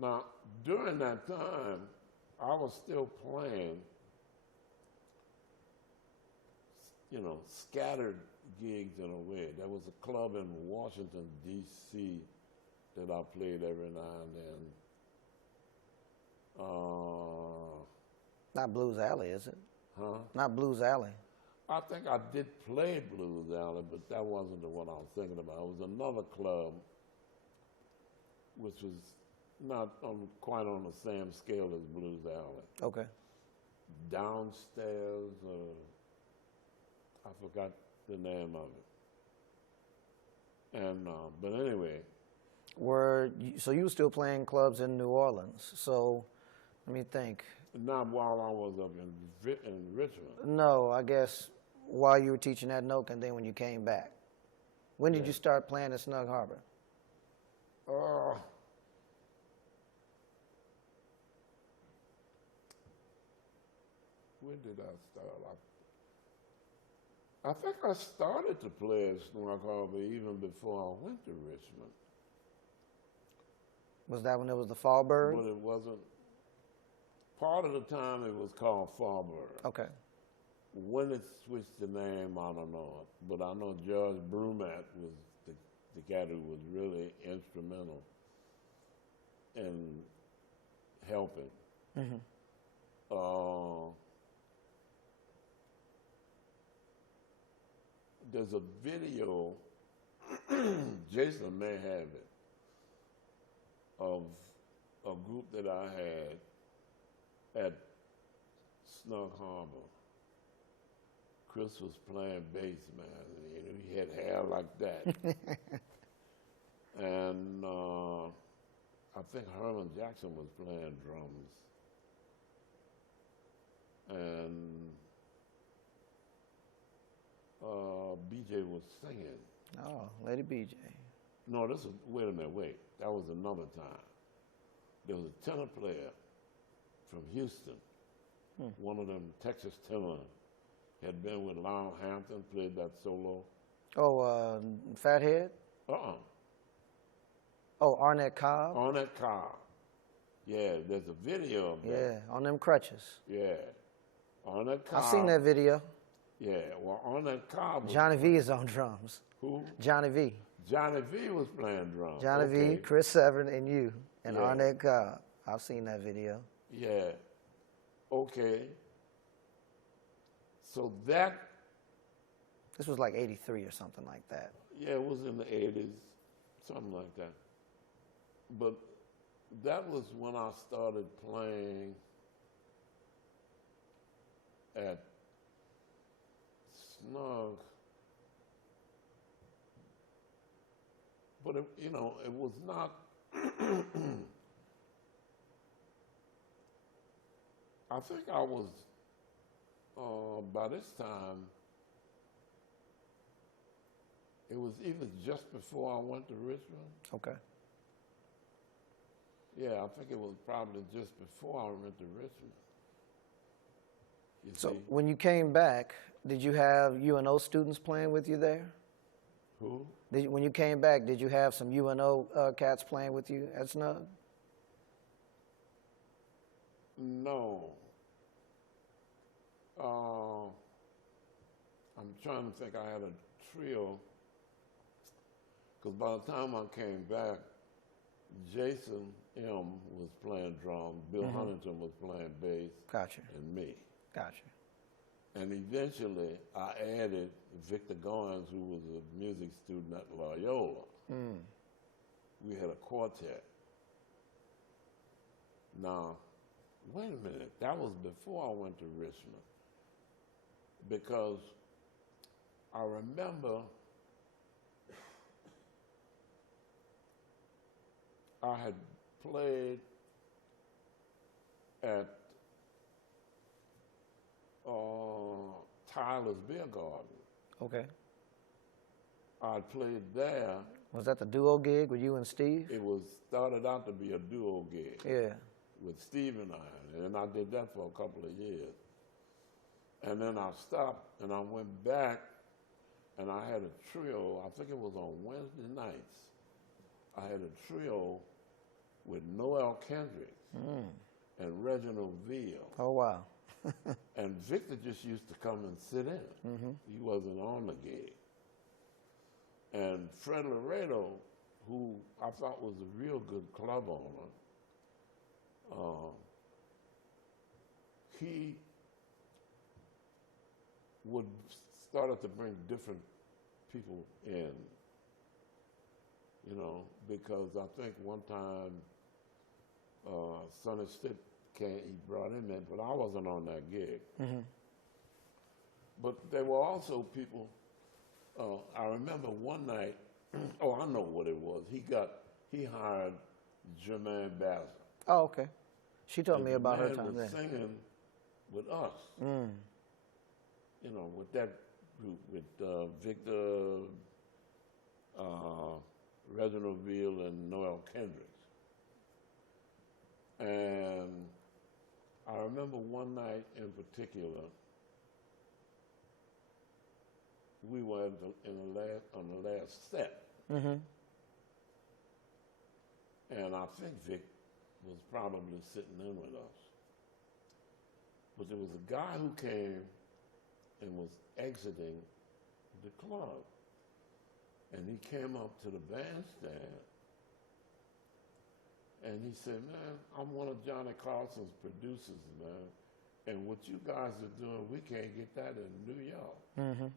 Now, during that time, I was still playing, you know, scattered gigs in a way. There was a club in Washington, D.C. that I played every now and then. Not Blues Alley, is it? Huh? Not Blues Alley. I think I did play Blues Alley, but that wasn't the one I was thinking about. It was another club, which was not quite on the same scale as Blues Alley. Okay. Downstairs, I forgot the name of it. And but anyway. So you were still playing clubs in New Orleans. So let me think. Not while I was up in Richmond. No, I guess while you were teaching at Nook and then when you came back. When did you start playing at Snug Harbor? When did I start? I think I started to play at Snug Harbor even before I went to Richmond. Was that when it was the Fallbird? But it wasn't. Part of the time it was called Fallbird. Okay. When it switched the name, I don't know. But I know George Brumat was the guy who was really instrumental in helping. Mm-hmm. There's a video, Jason may have it, of a group that I had at Snug Harbor. Chris was playing bass, man. You know, he had hair like that. And I think Herman Jackson was playing drums. And BJ was singing. Oh, Lady BJ. No, wait a minute, that was another time. There was a tenor player from Houston, one of them Texas tenors, had been with Lyle Hampton, played that solo. Oh, Fathead? Oh, Arnett Cobb? Arnett Cobb. Yeah, there's a video of that. Yeah, on them crutches. Yeah. Arnett Cobb. I've seen that video. Yeah, well, Arnett Cobb was... Johnny V is on drums. Who? Johnny V. Johnny V was playing drums. Johnny Okay. V, Chris Severn, and you, and Yeah. Arnett Cobb. I've seen that video. Yeah. Okay. So that, This was like 83 or something like that. yeah, it was in the 80s, something like that. But that was when I started playing at Snug. But, it was not, I think I was, by this time, it was either just before I went to Richmond. Okay. Yeah, I think it was probably just before I went to Richmond. You So see? when you came back, did you have UNO students playing with you there? Who? When you came back, did you have some UNO cats playing with you at Snug? No. I'm trying to think. I had a trio. Because by the time I came back, Jason M. was playing drums, Bill Huntington was playing bass, Gotcha. and me. Gotcha. And eventually, I added Victor Goins, who was a music student at Loyola. We had a quartet. Now, wait a minute. That was before I went to Richmond. Because I remember I had played at Tyler's Beer Garden. Okay. I played there. Was that the duo gig with you and Steve? It was started out to be a duo gig Yeah. with Steve and I, and I did that for a couple of years. And then I stopped, and I went back, and I had a trio. I think it was on Wednesday nights. I had a trio with Noel Kendricks and Reginald Veal. Oh, wow. And Victor just used to come and sit in. He wasn't on the gig. And Fred Laredo, who I thought was a real good club owner, he would started to bring different people in, because I think one time Sonny Stitt he brought him in, but I wasn't on that gig. But there were also people, I remember one night, I know what it was. He hired Jermaine Basil. Oh, okay. She told me And about her Jermaine time was there. singing with us, with that group, with Victor, Reginald Veal, and Noel Kendricks. And I remember one night in particular, we were on the last set. And I think Vic was probably sitting in with us. But there was a guy who came and was exiting the club. And he came up to the bandstand and he said, "Man, I'm one of Johnny Carson's producers, man. And what you guys are doing, we can't get that in New York." And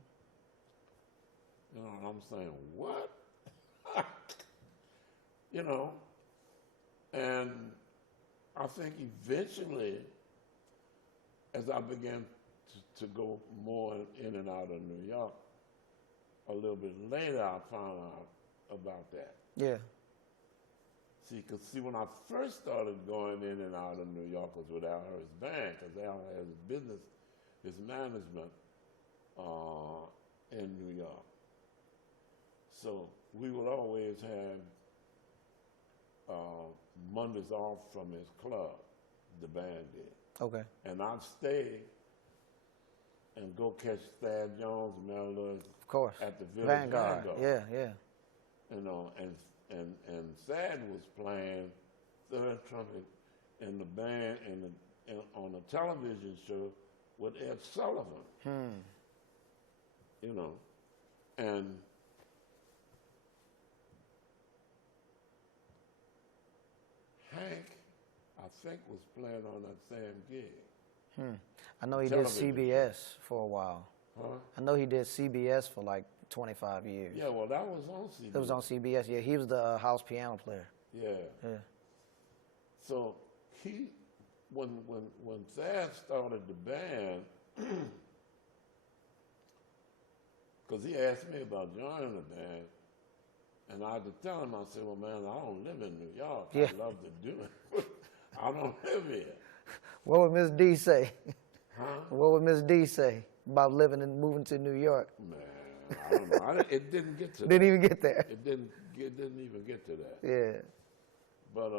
I'm saying, what? And I think eventually, as I began to go more in and out of New York, a little bit later I found out about that. Yeah. See, when I first started going in and out of New York was with Al Hurst's band, because Al has his business, his management in New York. So we would always have Mondays off from his club, the band did. Okay. And I'd stay and go catch Thad Jones and Mel Lewis Of course. at the Village Vanguard. Vanguard. Yeah. And Thad was playing third trumpet in the band and on a television show with Ed Sullivan. And think was playing on that same gig. I know he did Television. CBS for a while. Huh? I know he did CBS for like 25 years. Yeah, well, that was on CBS. It was on CBS. Yeah, he was the house piano player. Yeah. Yeah. So he, when Thad started the band, because he asked me about joining the band, and I had to tell him, I said, well, man, I don't live in New York. Yeah. I'd love to do it. I don't live here. What would Miss D say? Huh? What would Miss D say about living and moving to New York? Man, I don't know. It didn't get to that. Didn't even get there. It didn't even get to that. Yeah. But,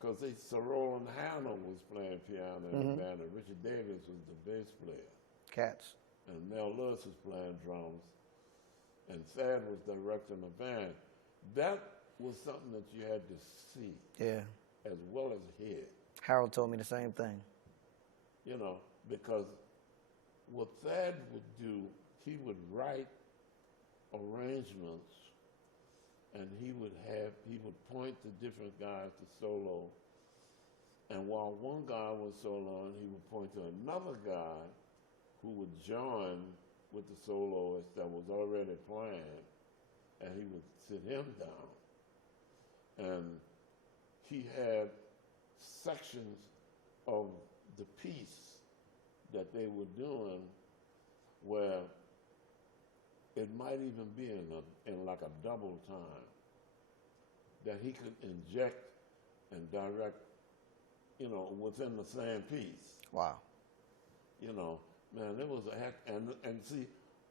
because Sir Roland Hannah was playing piano in the band, and Richard Davis was the bass player. Cats. And Mel Lewis was playing drums, and Thad was directing the band. That was something that you had to see Yeah. as well as hear, Harold told me the same thing. you know, because what Thad would do, he would write arrangements, and he would point to different guys to solo, and while one guy was soloing, he would point to another guy who would join with the soloist that was already playing, and he would sit him down. And he had sections of the piece that they were doing where it might even be in like a double time that he could inject and direct, you know, within the same piece. Wow. You know, man, it was a heck, and see,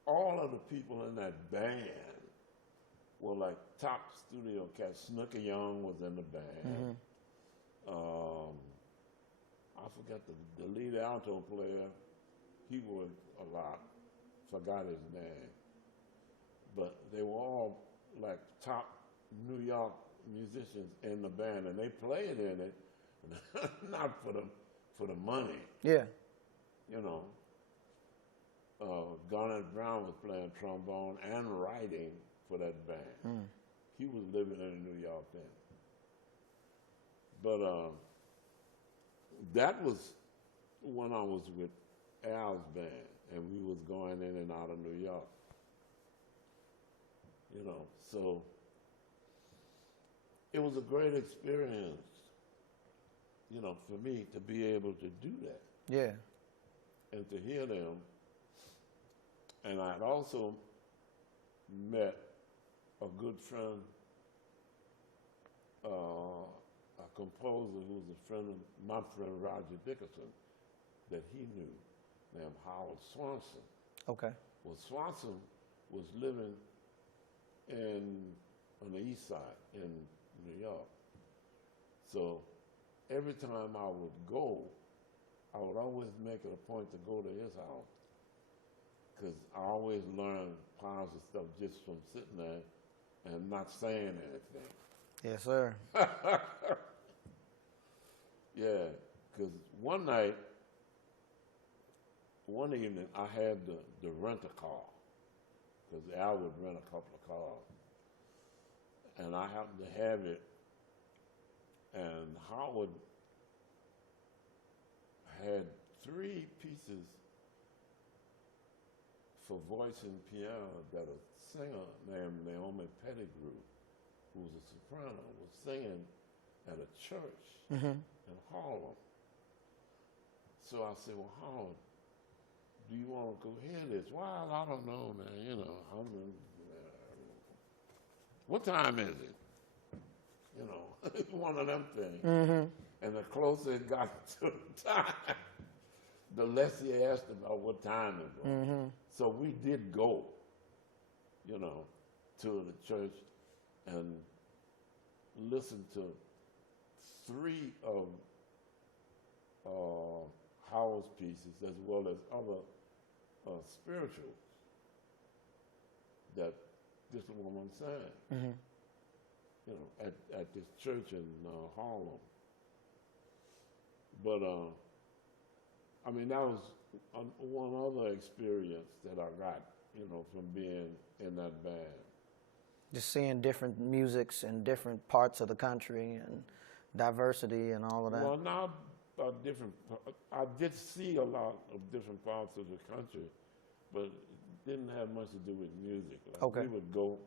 all of the people in that band were like top studio cats. Snooker Young was in the band. I forgot the lead alto player. He worked a lot. Forgot his name. But they were all like top New York musicians in the band, and they played in it, not for the money. Yeah. You know, Garnet Brown was playing trombone and writing for that band. He was living in New York then. But that was when I was with Al's band, and we was going in and out of New York. You know, so it was a great experience, you know, for me to be able to do that. Yeah. And to hear them. And I'd also met a good friend, a composer who was a friend of my friend Roger Dickerson, that he knew, named Howard Swanson. Okay. Well, Swanson was living on the east side in New York. So every time I would go, I would always make it a point to go to his house, because I always learned piles of stuff just from sitting there and not saying anything. Yes, sir. Yeah, because one evening, I had to rent a car, because Al would rent a couple of cars. And I happened to have it, and Howard had 3 pieces for voice and piano that a singer named Naomi Pettigrew, who was a soprano, was singing at a church in Harlem. So I said, well, Howard, do you want to go hear this? Well, I don't know, man, you know, what time is it? You know, one of them things. And the closer it got to the time, the less he asked about what time it was. So we did go, you know, to the church and listen to 3 of Howard's pieces, as well as other spirituals that this woman sang, you know, at this church in Harlem. But, I mean, that was one other experience that I got, you know, from being in that band. Just seeing different musics in different parts of the country and diversity and all of that? Well, now different. I did see a lot of different parts of the country, but it didn't have much to do with music. Like Okay. We would go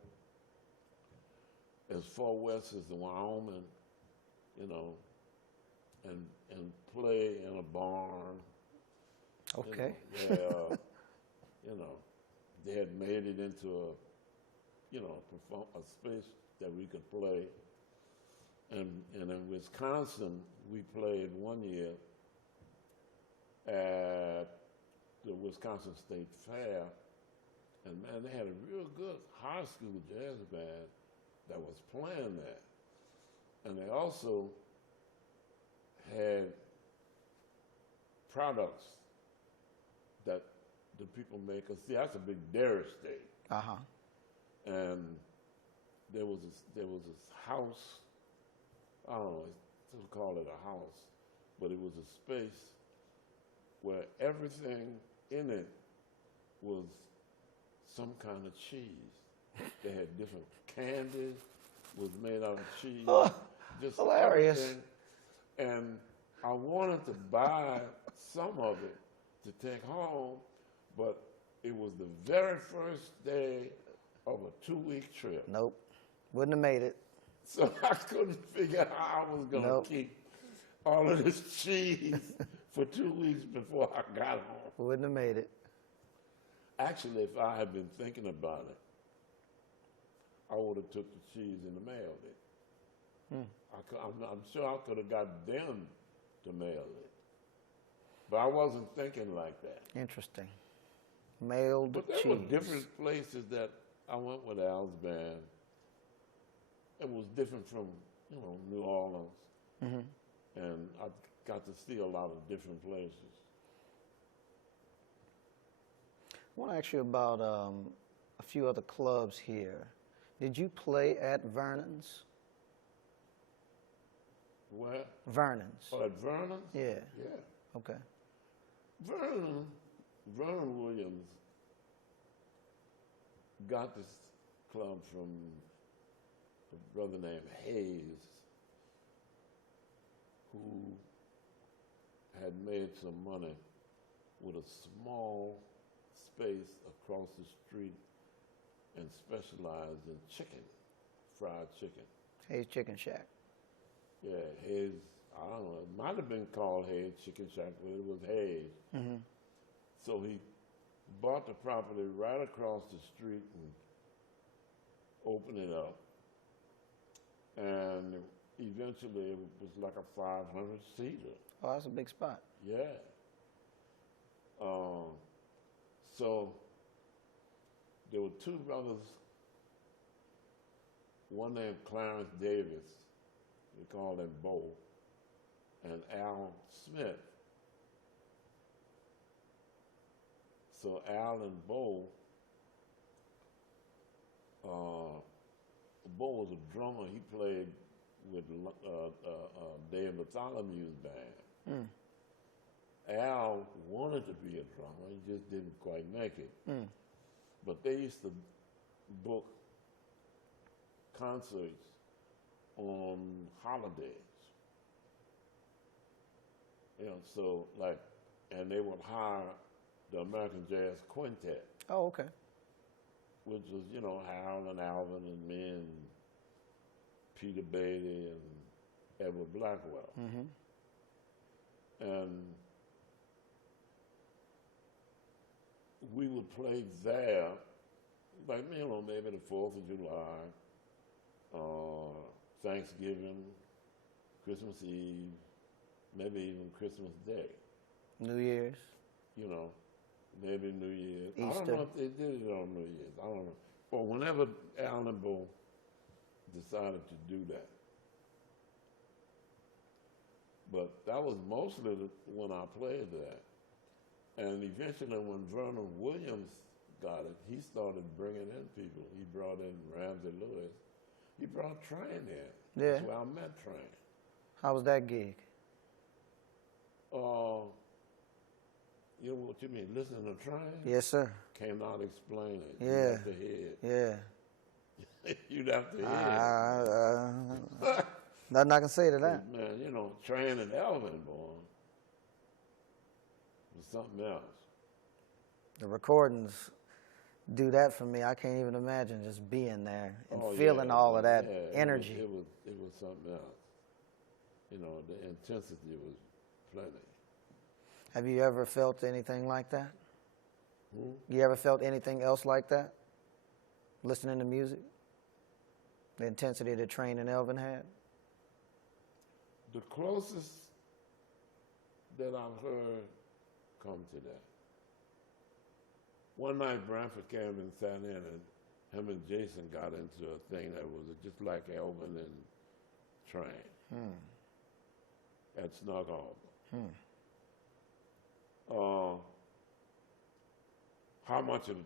as far west as Wyoming, you know, and play in a barn. Okay. You know, they had made it into a space that we could play. And in Wisconsin, we played one year at the Wisconsin State Fair, and man, they had a real good high school jazz band that was playing there. And they also had products that the people make. Cause see, that's a big dairy state. Uh-huh. And there was this house. I don't know, to call it a house, but it was a space where everything in it was some kind of cheese. They had different candies, was made out of cheese. Just hilarious. everything. And I wanted to buy some of it to take home, but it was the very first day of a 2-week trip. Nope. Wouldn't have made it. So I couldn't figure out how I was going to keep all of this cheese for 2 weeks before I got home. Wouldn't have made it. Actually, if I had been thinking about it, I would have took the cheese and mailed it. I'm sure I could have got them to mail it. But I wasn't thinking like that. Interesting. Mailed But there cheese. were different places that I went with Al's band. It was different from, New Orleans. Mm-hmm. And I got to see a lot of different places. I want to ask you about a few other clubs here. Did you play at Vernon's? Where? Vernon's. Oh, at Vernon's? Yeah. Yeah. Okay. Vernon Williams got this club from a brother named Hayes, who had made some money with a small space across the street and specialized in chicken, fried chicken. Hayes Chicken Shack. Yeah, Hayes, I don't know, it might have been called Hayes Chicken Shack, but it was Hayes. Mm-hmm. So he bought the property right across the street and opened it up. And eventually it was like a 500-seater. Oh, that's a big spot. Yeah. So there were two brothers, one named Clarence Davis, we called him Bo, and Al Smith. So Al and Bo, Bo was a drummer. He played with Dave Bartholomew's band. Al wanted to be a drummer. He just didn't quite make it. But they used to book concerts on holidays. So and they would hire the American Jazz Quintet. Oh, okay. Which was, Harold and Alvin and me and Peter Beatty and Edward Blackwell. Mm-hmm. And we would play there, maybe the 4th of July, Thanksgiving, Christmas Eve, maybe even Christmas Day. New Year's. Maybe New Year's. Easter. I don't know if they did it on New Year's. I don't know. But whenever Al and Bo decided to do that. But that was mostly when I played that. And eventually when Vernon Williams got it, he started bringing in people. He brought in Ramsey Lewis. He brought Train in. Yeah. That's where I met Train. How was that gig? You know what you mean? Listen to Train? Yes, sir. Cannot explain it. Yeah. You'd have to hear it. Yeah. You'd have to hear it. Nothing I can say to that. Man, you know, Tran and Elvin, boy, was something else. The recordings do that for me. I can't even imagine just being there and feeling all of that energy. It was something else. You know, the intensity was plenty. Have you ever felt anything like that? You ever felt anything else like that? Listening to music? The intensity that Tran and Elvin had? The closest that I've heard come to that. One night Branford came and sat in, and him and Jason got into a thing that was just like Elvin and Tran at Snug Harbor. How much of,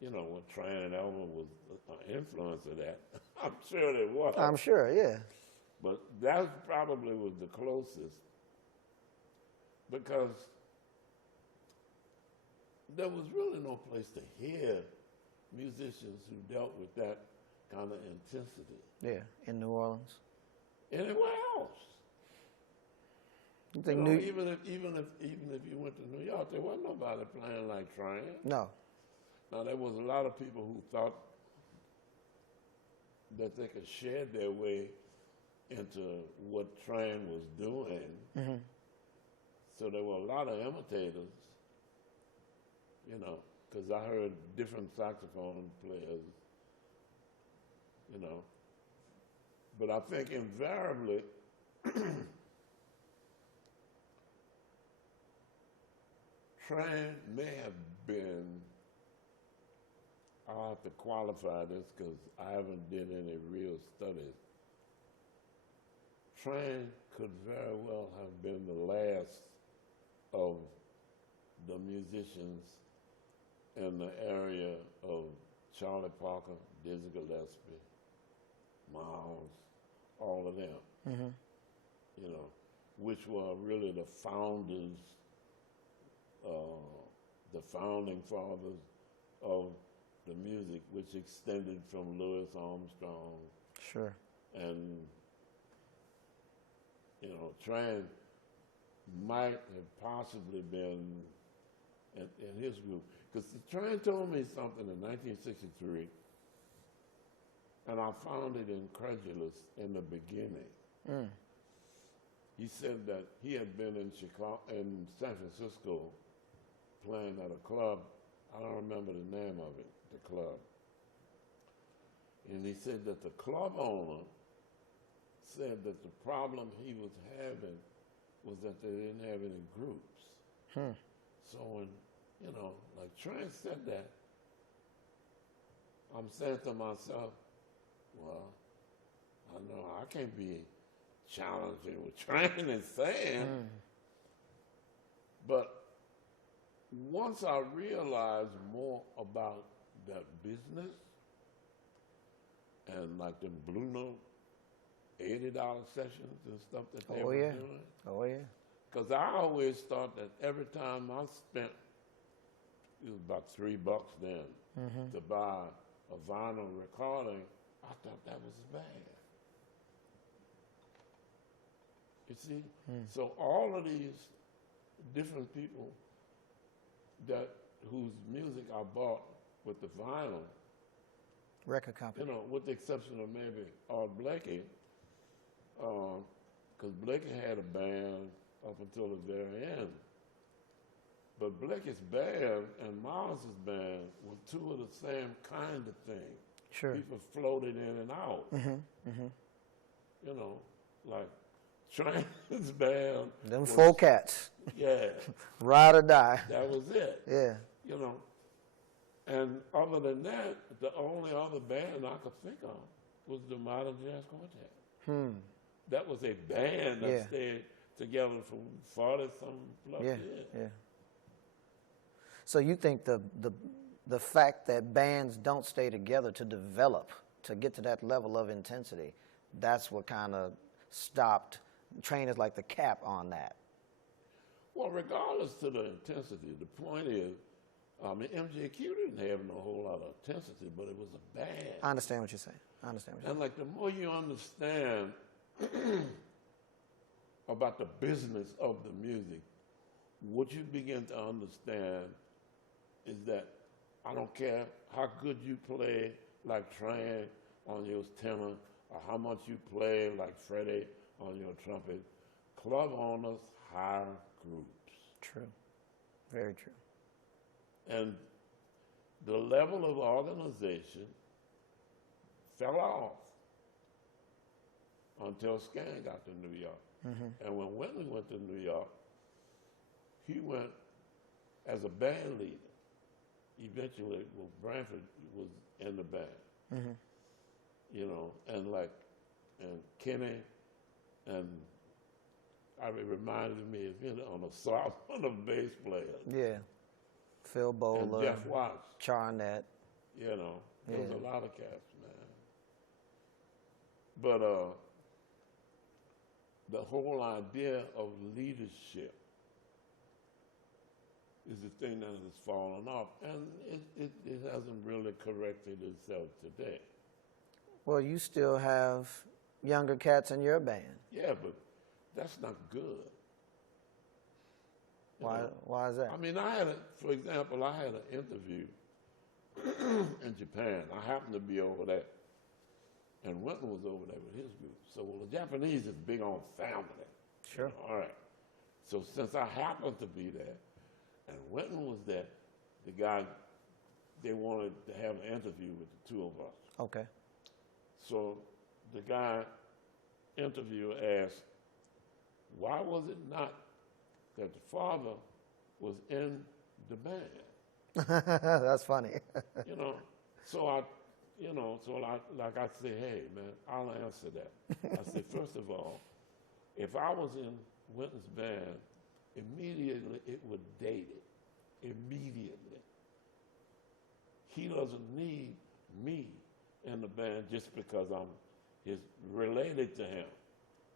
you know, what Tran and Elvin was an influence of that, I'm sure there was. I'm sure, yeah. But that probably was the closest, because there was really no place to hear musicians who dealt with that kind of intensity. Yeah, in New Orleans. Anywhere else. You think even if you went to New York, there wasn't nobody playing like Tran. No. Now there was a lot of people who thought that they could shed their way into what Tran was doing. So there were a lot of imitators, you know, because I heard different saxophone players, you know. But I think invariably, Tran may have been, I'll have to qualify this because I haven't did any real studies. Tran could very well have been the last of the musicians in the area of Charlie Parker, Dizzy Gillespie, Miles, all of them, you know, which were really the founders, the founding fathers of the music, which extended from Louis Armstrong. Sure. And, you know, Tran might have possibly been in his group. Because Tran told me something in 1963, and I found it incredulous in the beginning. He said that he had been in in San Francisco playing at a club. I don't remember the name of it, the club. And he said that the club owner said that the problem he was having was that they didn't have any groups. So when, you know, like Tran said that, I'm saying to myself, well, I know I can't be challenging what Tran is saying. But once I realized more about that business and like the Blue Note $80 sessions and stuff that they were doing. Oh, yeah. Because I always thought that every time I spent, it was about $3 then, to buy a vinyl recording, I thought that was bad. You see? So all of these different people whose music I bought with the vinyl, record company, you know, with the exception of maybe Art Blakey, because Blakey had a band up until the very end. But Blakey's band and Miles's band were two of the same kind of thing. Sure. People floated in and out. You know, like Tran's band. Them four cats. Yeah. Ride or die. That was it. Yeah. You know, and other than that, the only other band I could think of was the Modern Jazz Quartet. That was a band that stayed together for 40-some plus years. Yeah. So you think the fact that bands don't stay together to develop, to get to that level of intensity, that's what kind of stopped, Tran is like the cap on that. Well, regardless to the intensity, the point is, I mean, MJQ didn't have no whole lot of intensity, but it was a band. I understand what you're saying. And like the more you understand about the business of the music, what you begin to understand is that I don't care how good you play like Tran on your tenor or how much you play like Freddie on your trumpet, club owners hire groups. True. Very true. And the level of organization fell off until Scan got to New York. And when Whitney went to New York, he went as a band leader. Eventually, well, Branford was in the band, you know, and Kenny, and it reminded me of, you know, on the South, on the bass player. Yeah. Phil Bowler. And Jeff Watts. Charnett. You know, there was a lot of cats, man. But the whole idea of leadership is the thing that has fallen off, and it hasn't really corrected itself today. Well, you still have younger cats in your band. Yeah, but that's not good. Why is that? I mean, for example, I had an interview in Japan. I happened to be over there, and Winton was over there with his group. So, well, the Japanese is big on family. Sure. You know, all right. So since I happened to be there, and Winton was there, they wanted to have an interview with the two of us. Okay. So the interviewer asked, why was it not that the father was in the band? That's funny. You know, like I say, hey, man, I'll answer that. I say, first of all, if I was in Winton's band, immediately it would date it. Immediately. He doesn't need me in the band just because I'm related to him.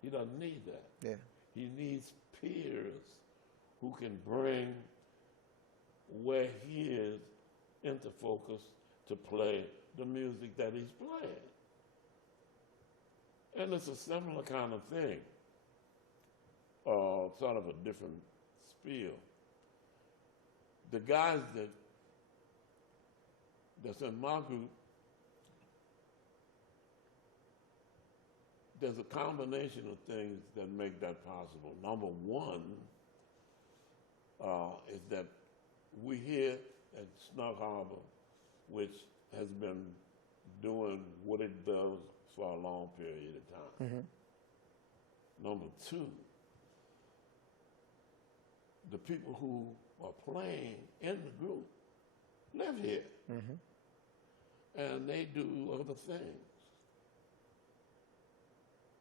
He doesn't need that. Yeah. He needs peers who can bring where he is into focus to play the music that he's playing. And it's a similar kind of thing, sort of a different spiel. The guys that's in my group, there's a combination of things that make that possible. Number one is that we here at Snug Harbor, which has been doing what it does for a long period of time. Number two, the people who are playing in the group live here. And they do other things.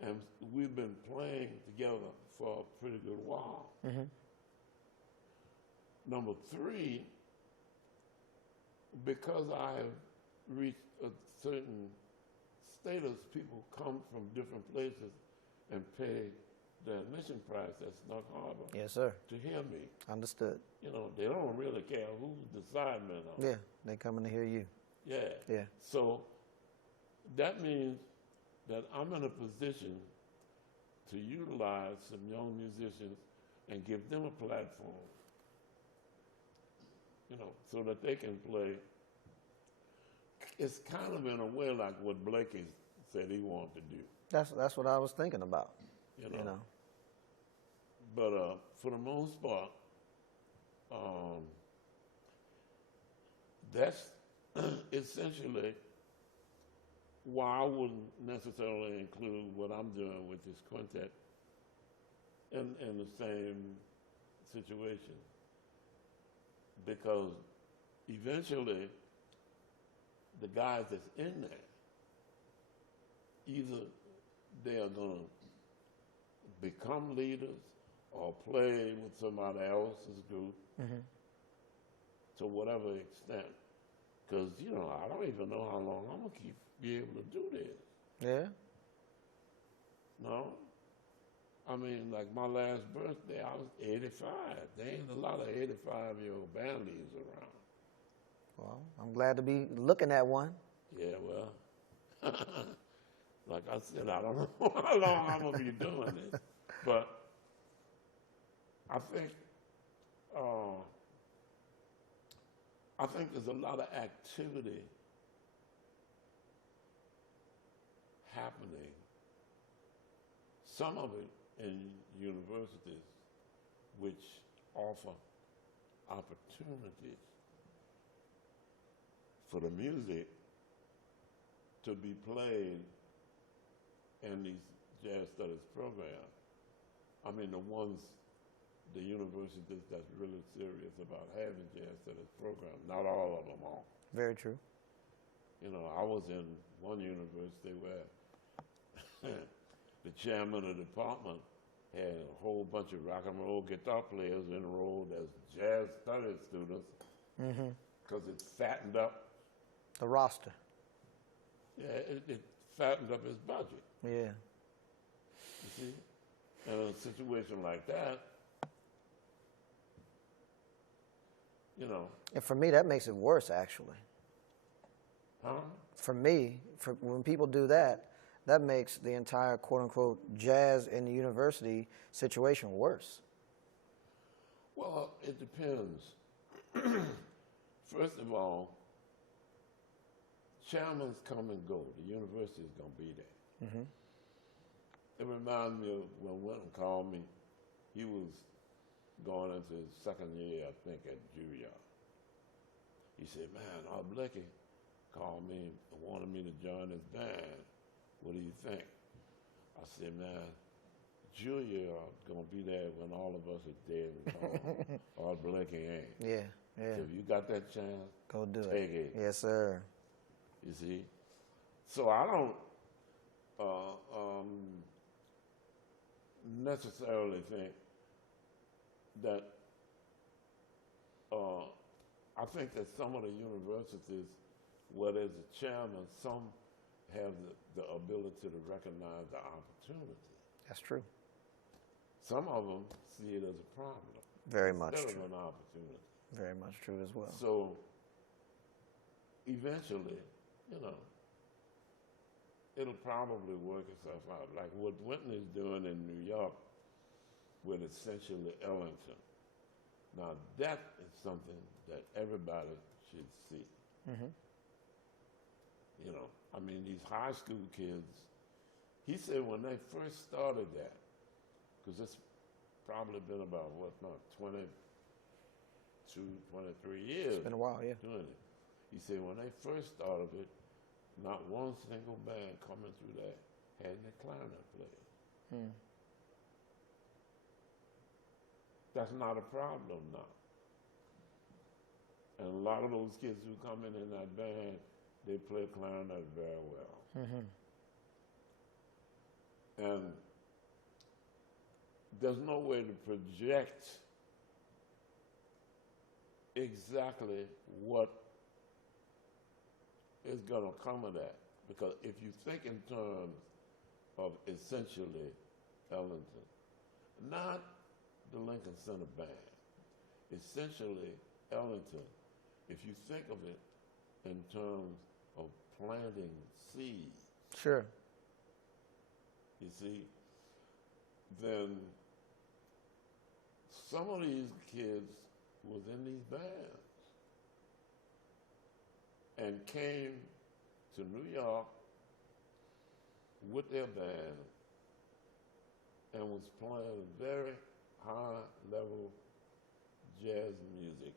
And we've been playing together for a pretty good while. Number three, because I have reached a certain status, people come from different places and pay the admission price at Snug Harbor. Yes, sir. To hear me. Understood. You know, they don't really care who's the sideman on. Yeah, they coming to hear you. Yeah. Yeah. So that means that I'm in a position to utilize some young musicians and give them a platform, you know, so that they can play. It's kind of in a way like what Blakey said he wanted to do. That's what I was thinking about. You know. But for the most part, that's essentially why I wouldn't necessarily include what I'm doing with this quintet in the same situation. Because eventually, the guys that's in there, either they are going to become leaders or play with somebody else's group to whatever extent. Because, you know, I don't even know how long I'm going to be able to do this. Yeah? No? I mean, like my last birthday, I was 85. There ain't a lot of 85-year-old band leaders around. Well, I'm glad to be looking at one. Yeah, well, like I said, I don't know how long I'm going to be doing this. But uh, I think there's a lot of activity happening. Some of it in universities, which offer opportunities for the music to be played in these jazz studies programs. I mean, the universities that's really serious about having jazz studies programs, not all of them are. Very true. You know, I was in one university where the chairman of the department had a whole bunch of rock and roll guitar players enrolled as jazz studies students because it fattened up. The roster. Yeah, it fattened up his budget. Yeah. You see? And in a situation like that, you know. And for me, that makes it worse, actually. Huh? For me, when people do that, that makes the entire quote-unquote jazz in the university situation worse. Well, it depends. First of all, chairmans come and go. The university is going to be there. Mm-hmm. It reminds me of when Winton called me. He was going into his second year, I think, at Juilliard. He said, man, Art Blakey called me and wanted me to join his band. What do you think? I said, man, Juilliard's going to be there when all of us are dead and gone. Art Blakey ain't. Yeah, yeah. So if you got that chance, Go do it. take it. Yes, sir. You see? So I don't necessarily think that, I think that some of the universities where there's a chairman, some have the ability to recognize the opportunity. That's true. Some of them see it as a problem. Very much instead true. of an opportunity. Very much true as well. So eventually, you know, it'll probably work itself out. Like what Winton is doing in New York with essentially Ellington. Now that is something that everybody should see. Mm-hmm. You know, I mean, these high school kids, he said when they first started that, because it's probably been about, 22, 23 years. It's been a while, yeah. Doing it. He said when they first started it, not one single band coming through there had any clarinet players. Hmm. That's not a problem now. And a lot of those kids who come in that band, they play clarinet very well. Mm-hmm. And there's no way to project exactly what is going to come of that. Because if you think in terms of essentially Ellington, not the Lincoln Center Band, essentially Ellington, if you think of it in terms of planting seeds, Sure. you see, then some of these kids was in these bands and came to New York with their band and was playing very high level jazz music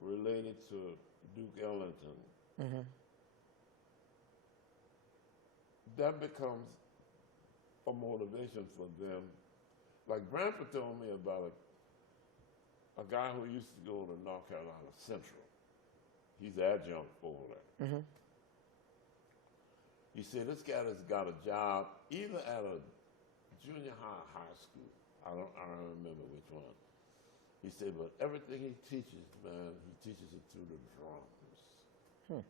related to Duke Ellington. Mm-hmm. That becomes a motivation for them. Like Branford told me about a guy who used to go to North Carolina Central. He's adjunct over there. Mm-hmm. He said this guy has got a job either at a junior high, high school. I don't remember which one. He said, but everything he teaches, man, he teaches it through the drums. Hmm.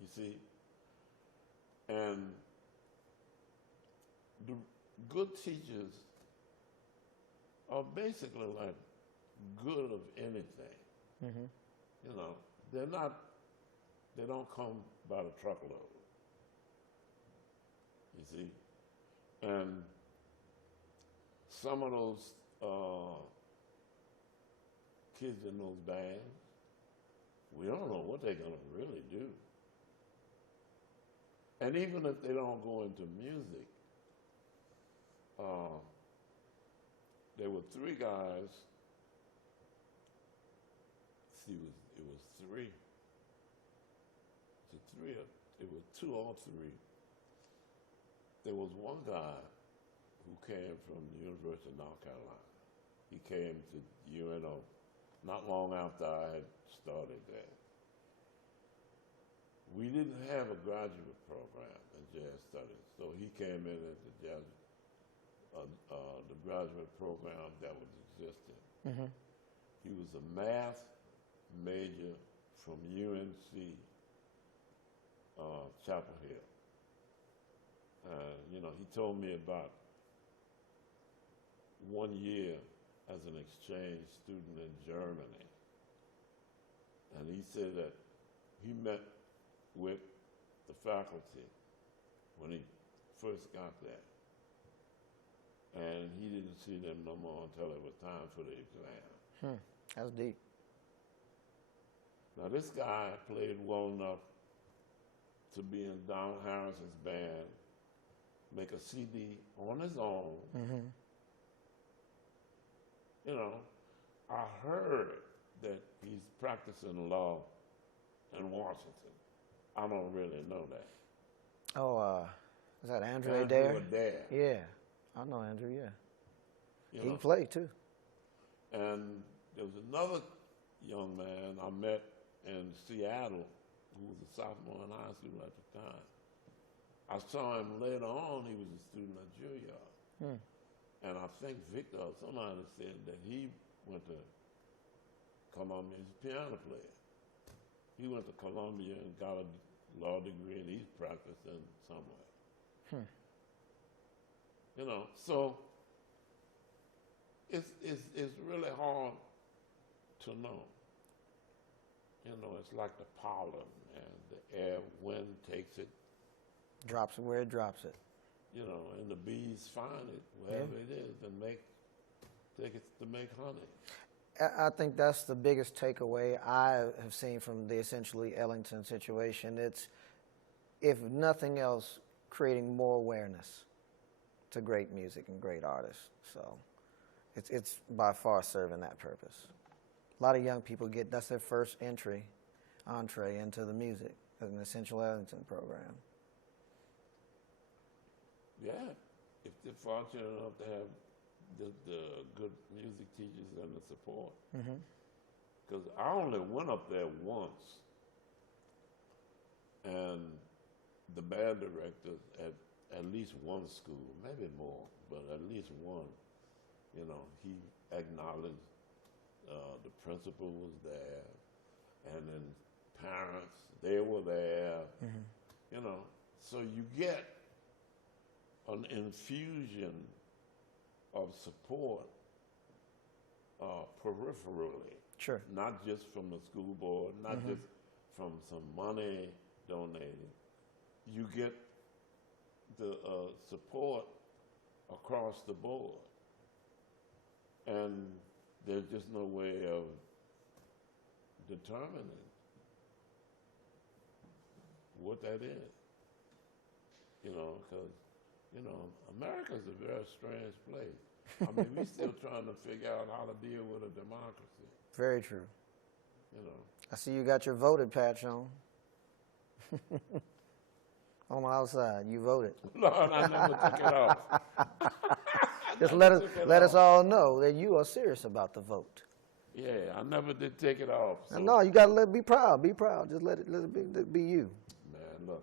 You see? And the good teachers are basically like good of anything. Mm-hmm. You know, they don't come by the truckload. You see? And some of those kids in those bands, we don't know what they're going to really do. And even if they don't go into music, there were three guys. See, it was three. It was two or three. There was one guy who came from the University of North Carolina. He came to UNO not long after I had started there. We didn't have a graduate program in jazz studies, so he came in as the graduate program that was existing. Mm-hmm. He was a math major from UNC Chapel Hill. You know, he told me about 1 year as an exchange student in Germany. And he said that he met with the faculty when he first got there. And he didn't see them no more until it was time for the exam. That's deep. Now this guy played well enough to be in Don Harris's band, make a CD on his own. Mm-hmm. You know, I heard that he's practicing law in Washington. I don't really know that. Oh, is that Andrew Adair? Adair. Yeah, I know Andrew, yeah. You He know. played too. And there was another young man I met in Seattle who was a sophomore in high school at the time. I saw him later on. He was a student at Juilliard. And I think Victor or somebody said that he went to Columbia. He's a piano player. He went to Columbia and got a law degree, and he's practicing somewhere. You know, so it's really hard to know. You know, it's like the pollen, and the air, wind takes it. Drops it where it drops it. You know, and the bees find it wherever it is and take it to make honey. I think that's the biggest takeaway I have seen from the essentially Ellington situation. It's, if nothing else, creating more awareness to great music and great artists. So it's by far serving that purpose. A lot of young people that's their first entree into the music, an essential Ellington program. Yeah, if they're fortunate enough to have the good music teachers and the support. Because I only went up there once, and the band director at least one school, maybe more, but at least one, you know, he acknowledged the principal was there, and then parents, they were there, you know, so you get an infusion of support peripherally. Sure. Not just from the school board, not just from some money donated. You get the support across the board. And there's just no way of determining what that is. You know, because you know, America's a very strange place. I mean, we're still trying to figure out how to deal with a democracy. Very true. You know. I see you got your voted patch on. On the outside, you voted. Lord, I never took it off. Just let us all know that you are serious about the vote. Yeah, I never did take it off. So. No, you got to be proud. Be proud. Just let it be you. Man, look.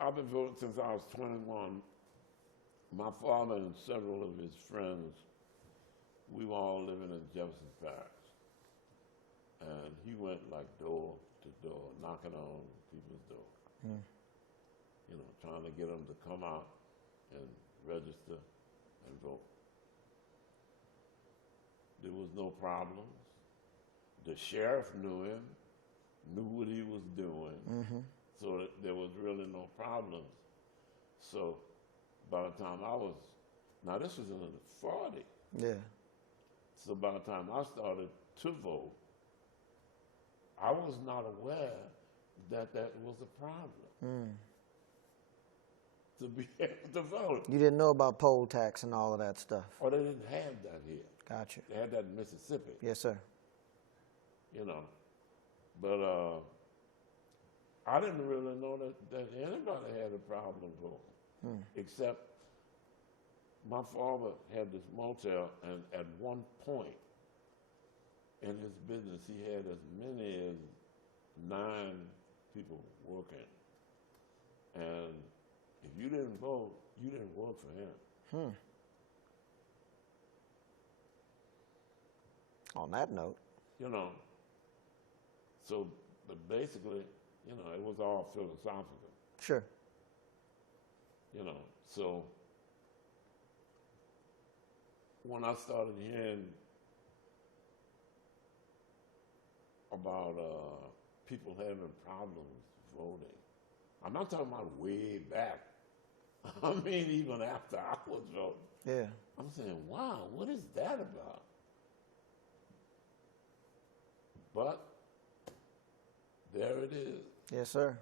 I've been voting since I was 21. My father and several of his friends, we were all living in Jefferson Parish. And he went like door to door, knocking on people's door. You know, trying to get them to come out and register and vote. There was no problems. The sheriff knew him, knew what he was doing. So that there was really no problems. So by the time I was Now, this was in the 40s. Yeah. So by the time I started to vote, I was not aware that that was a problem to be able to vote. You didn't know about poll tax and all of that stuff. Or they didn't have that here. Gotcha. They had that in Mississippi, Yes, sir. you know. But I didn't really know that anybody had a problem voting, except my father had this motel, and at one point in his business, he had as many as 9 people working. And if you didn't vote, you didn't work for him. On that note. You know, so, but basically, you know, it was all philosophical, Sure. you know. So when I started hearing about people having problems voting, I'm not talking about way back. I mean, even after I was voting. Yeah. I'm saying, wow, what is that about? But there it is. Yes, sir.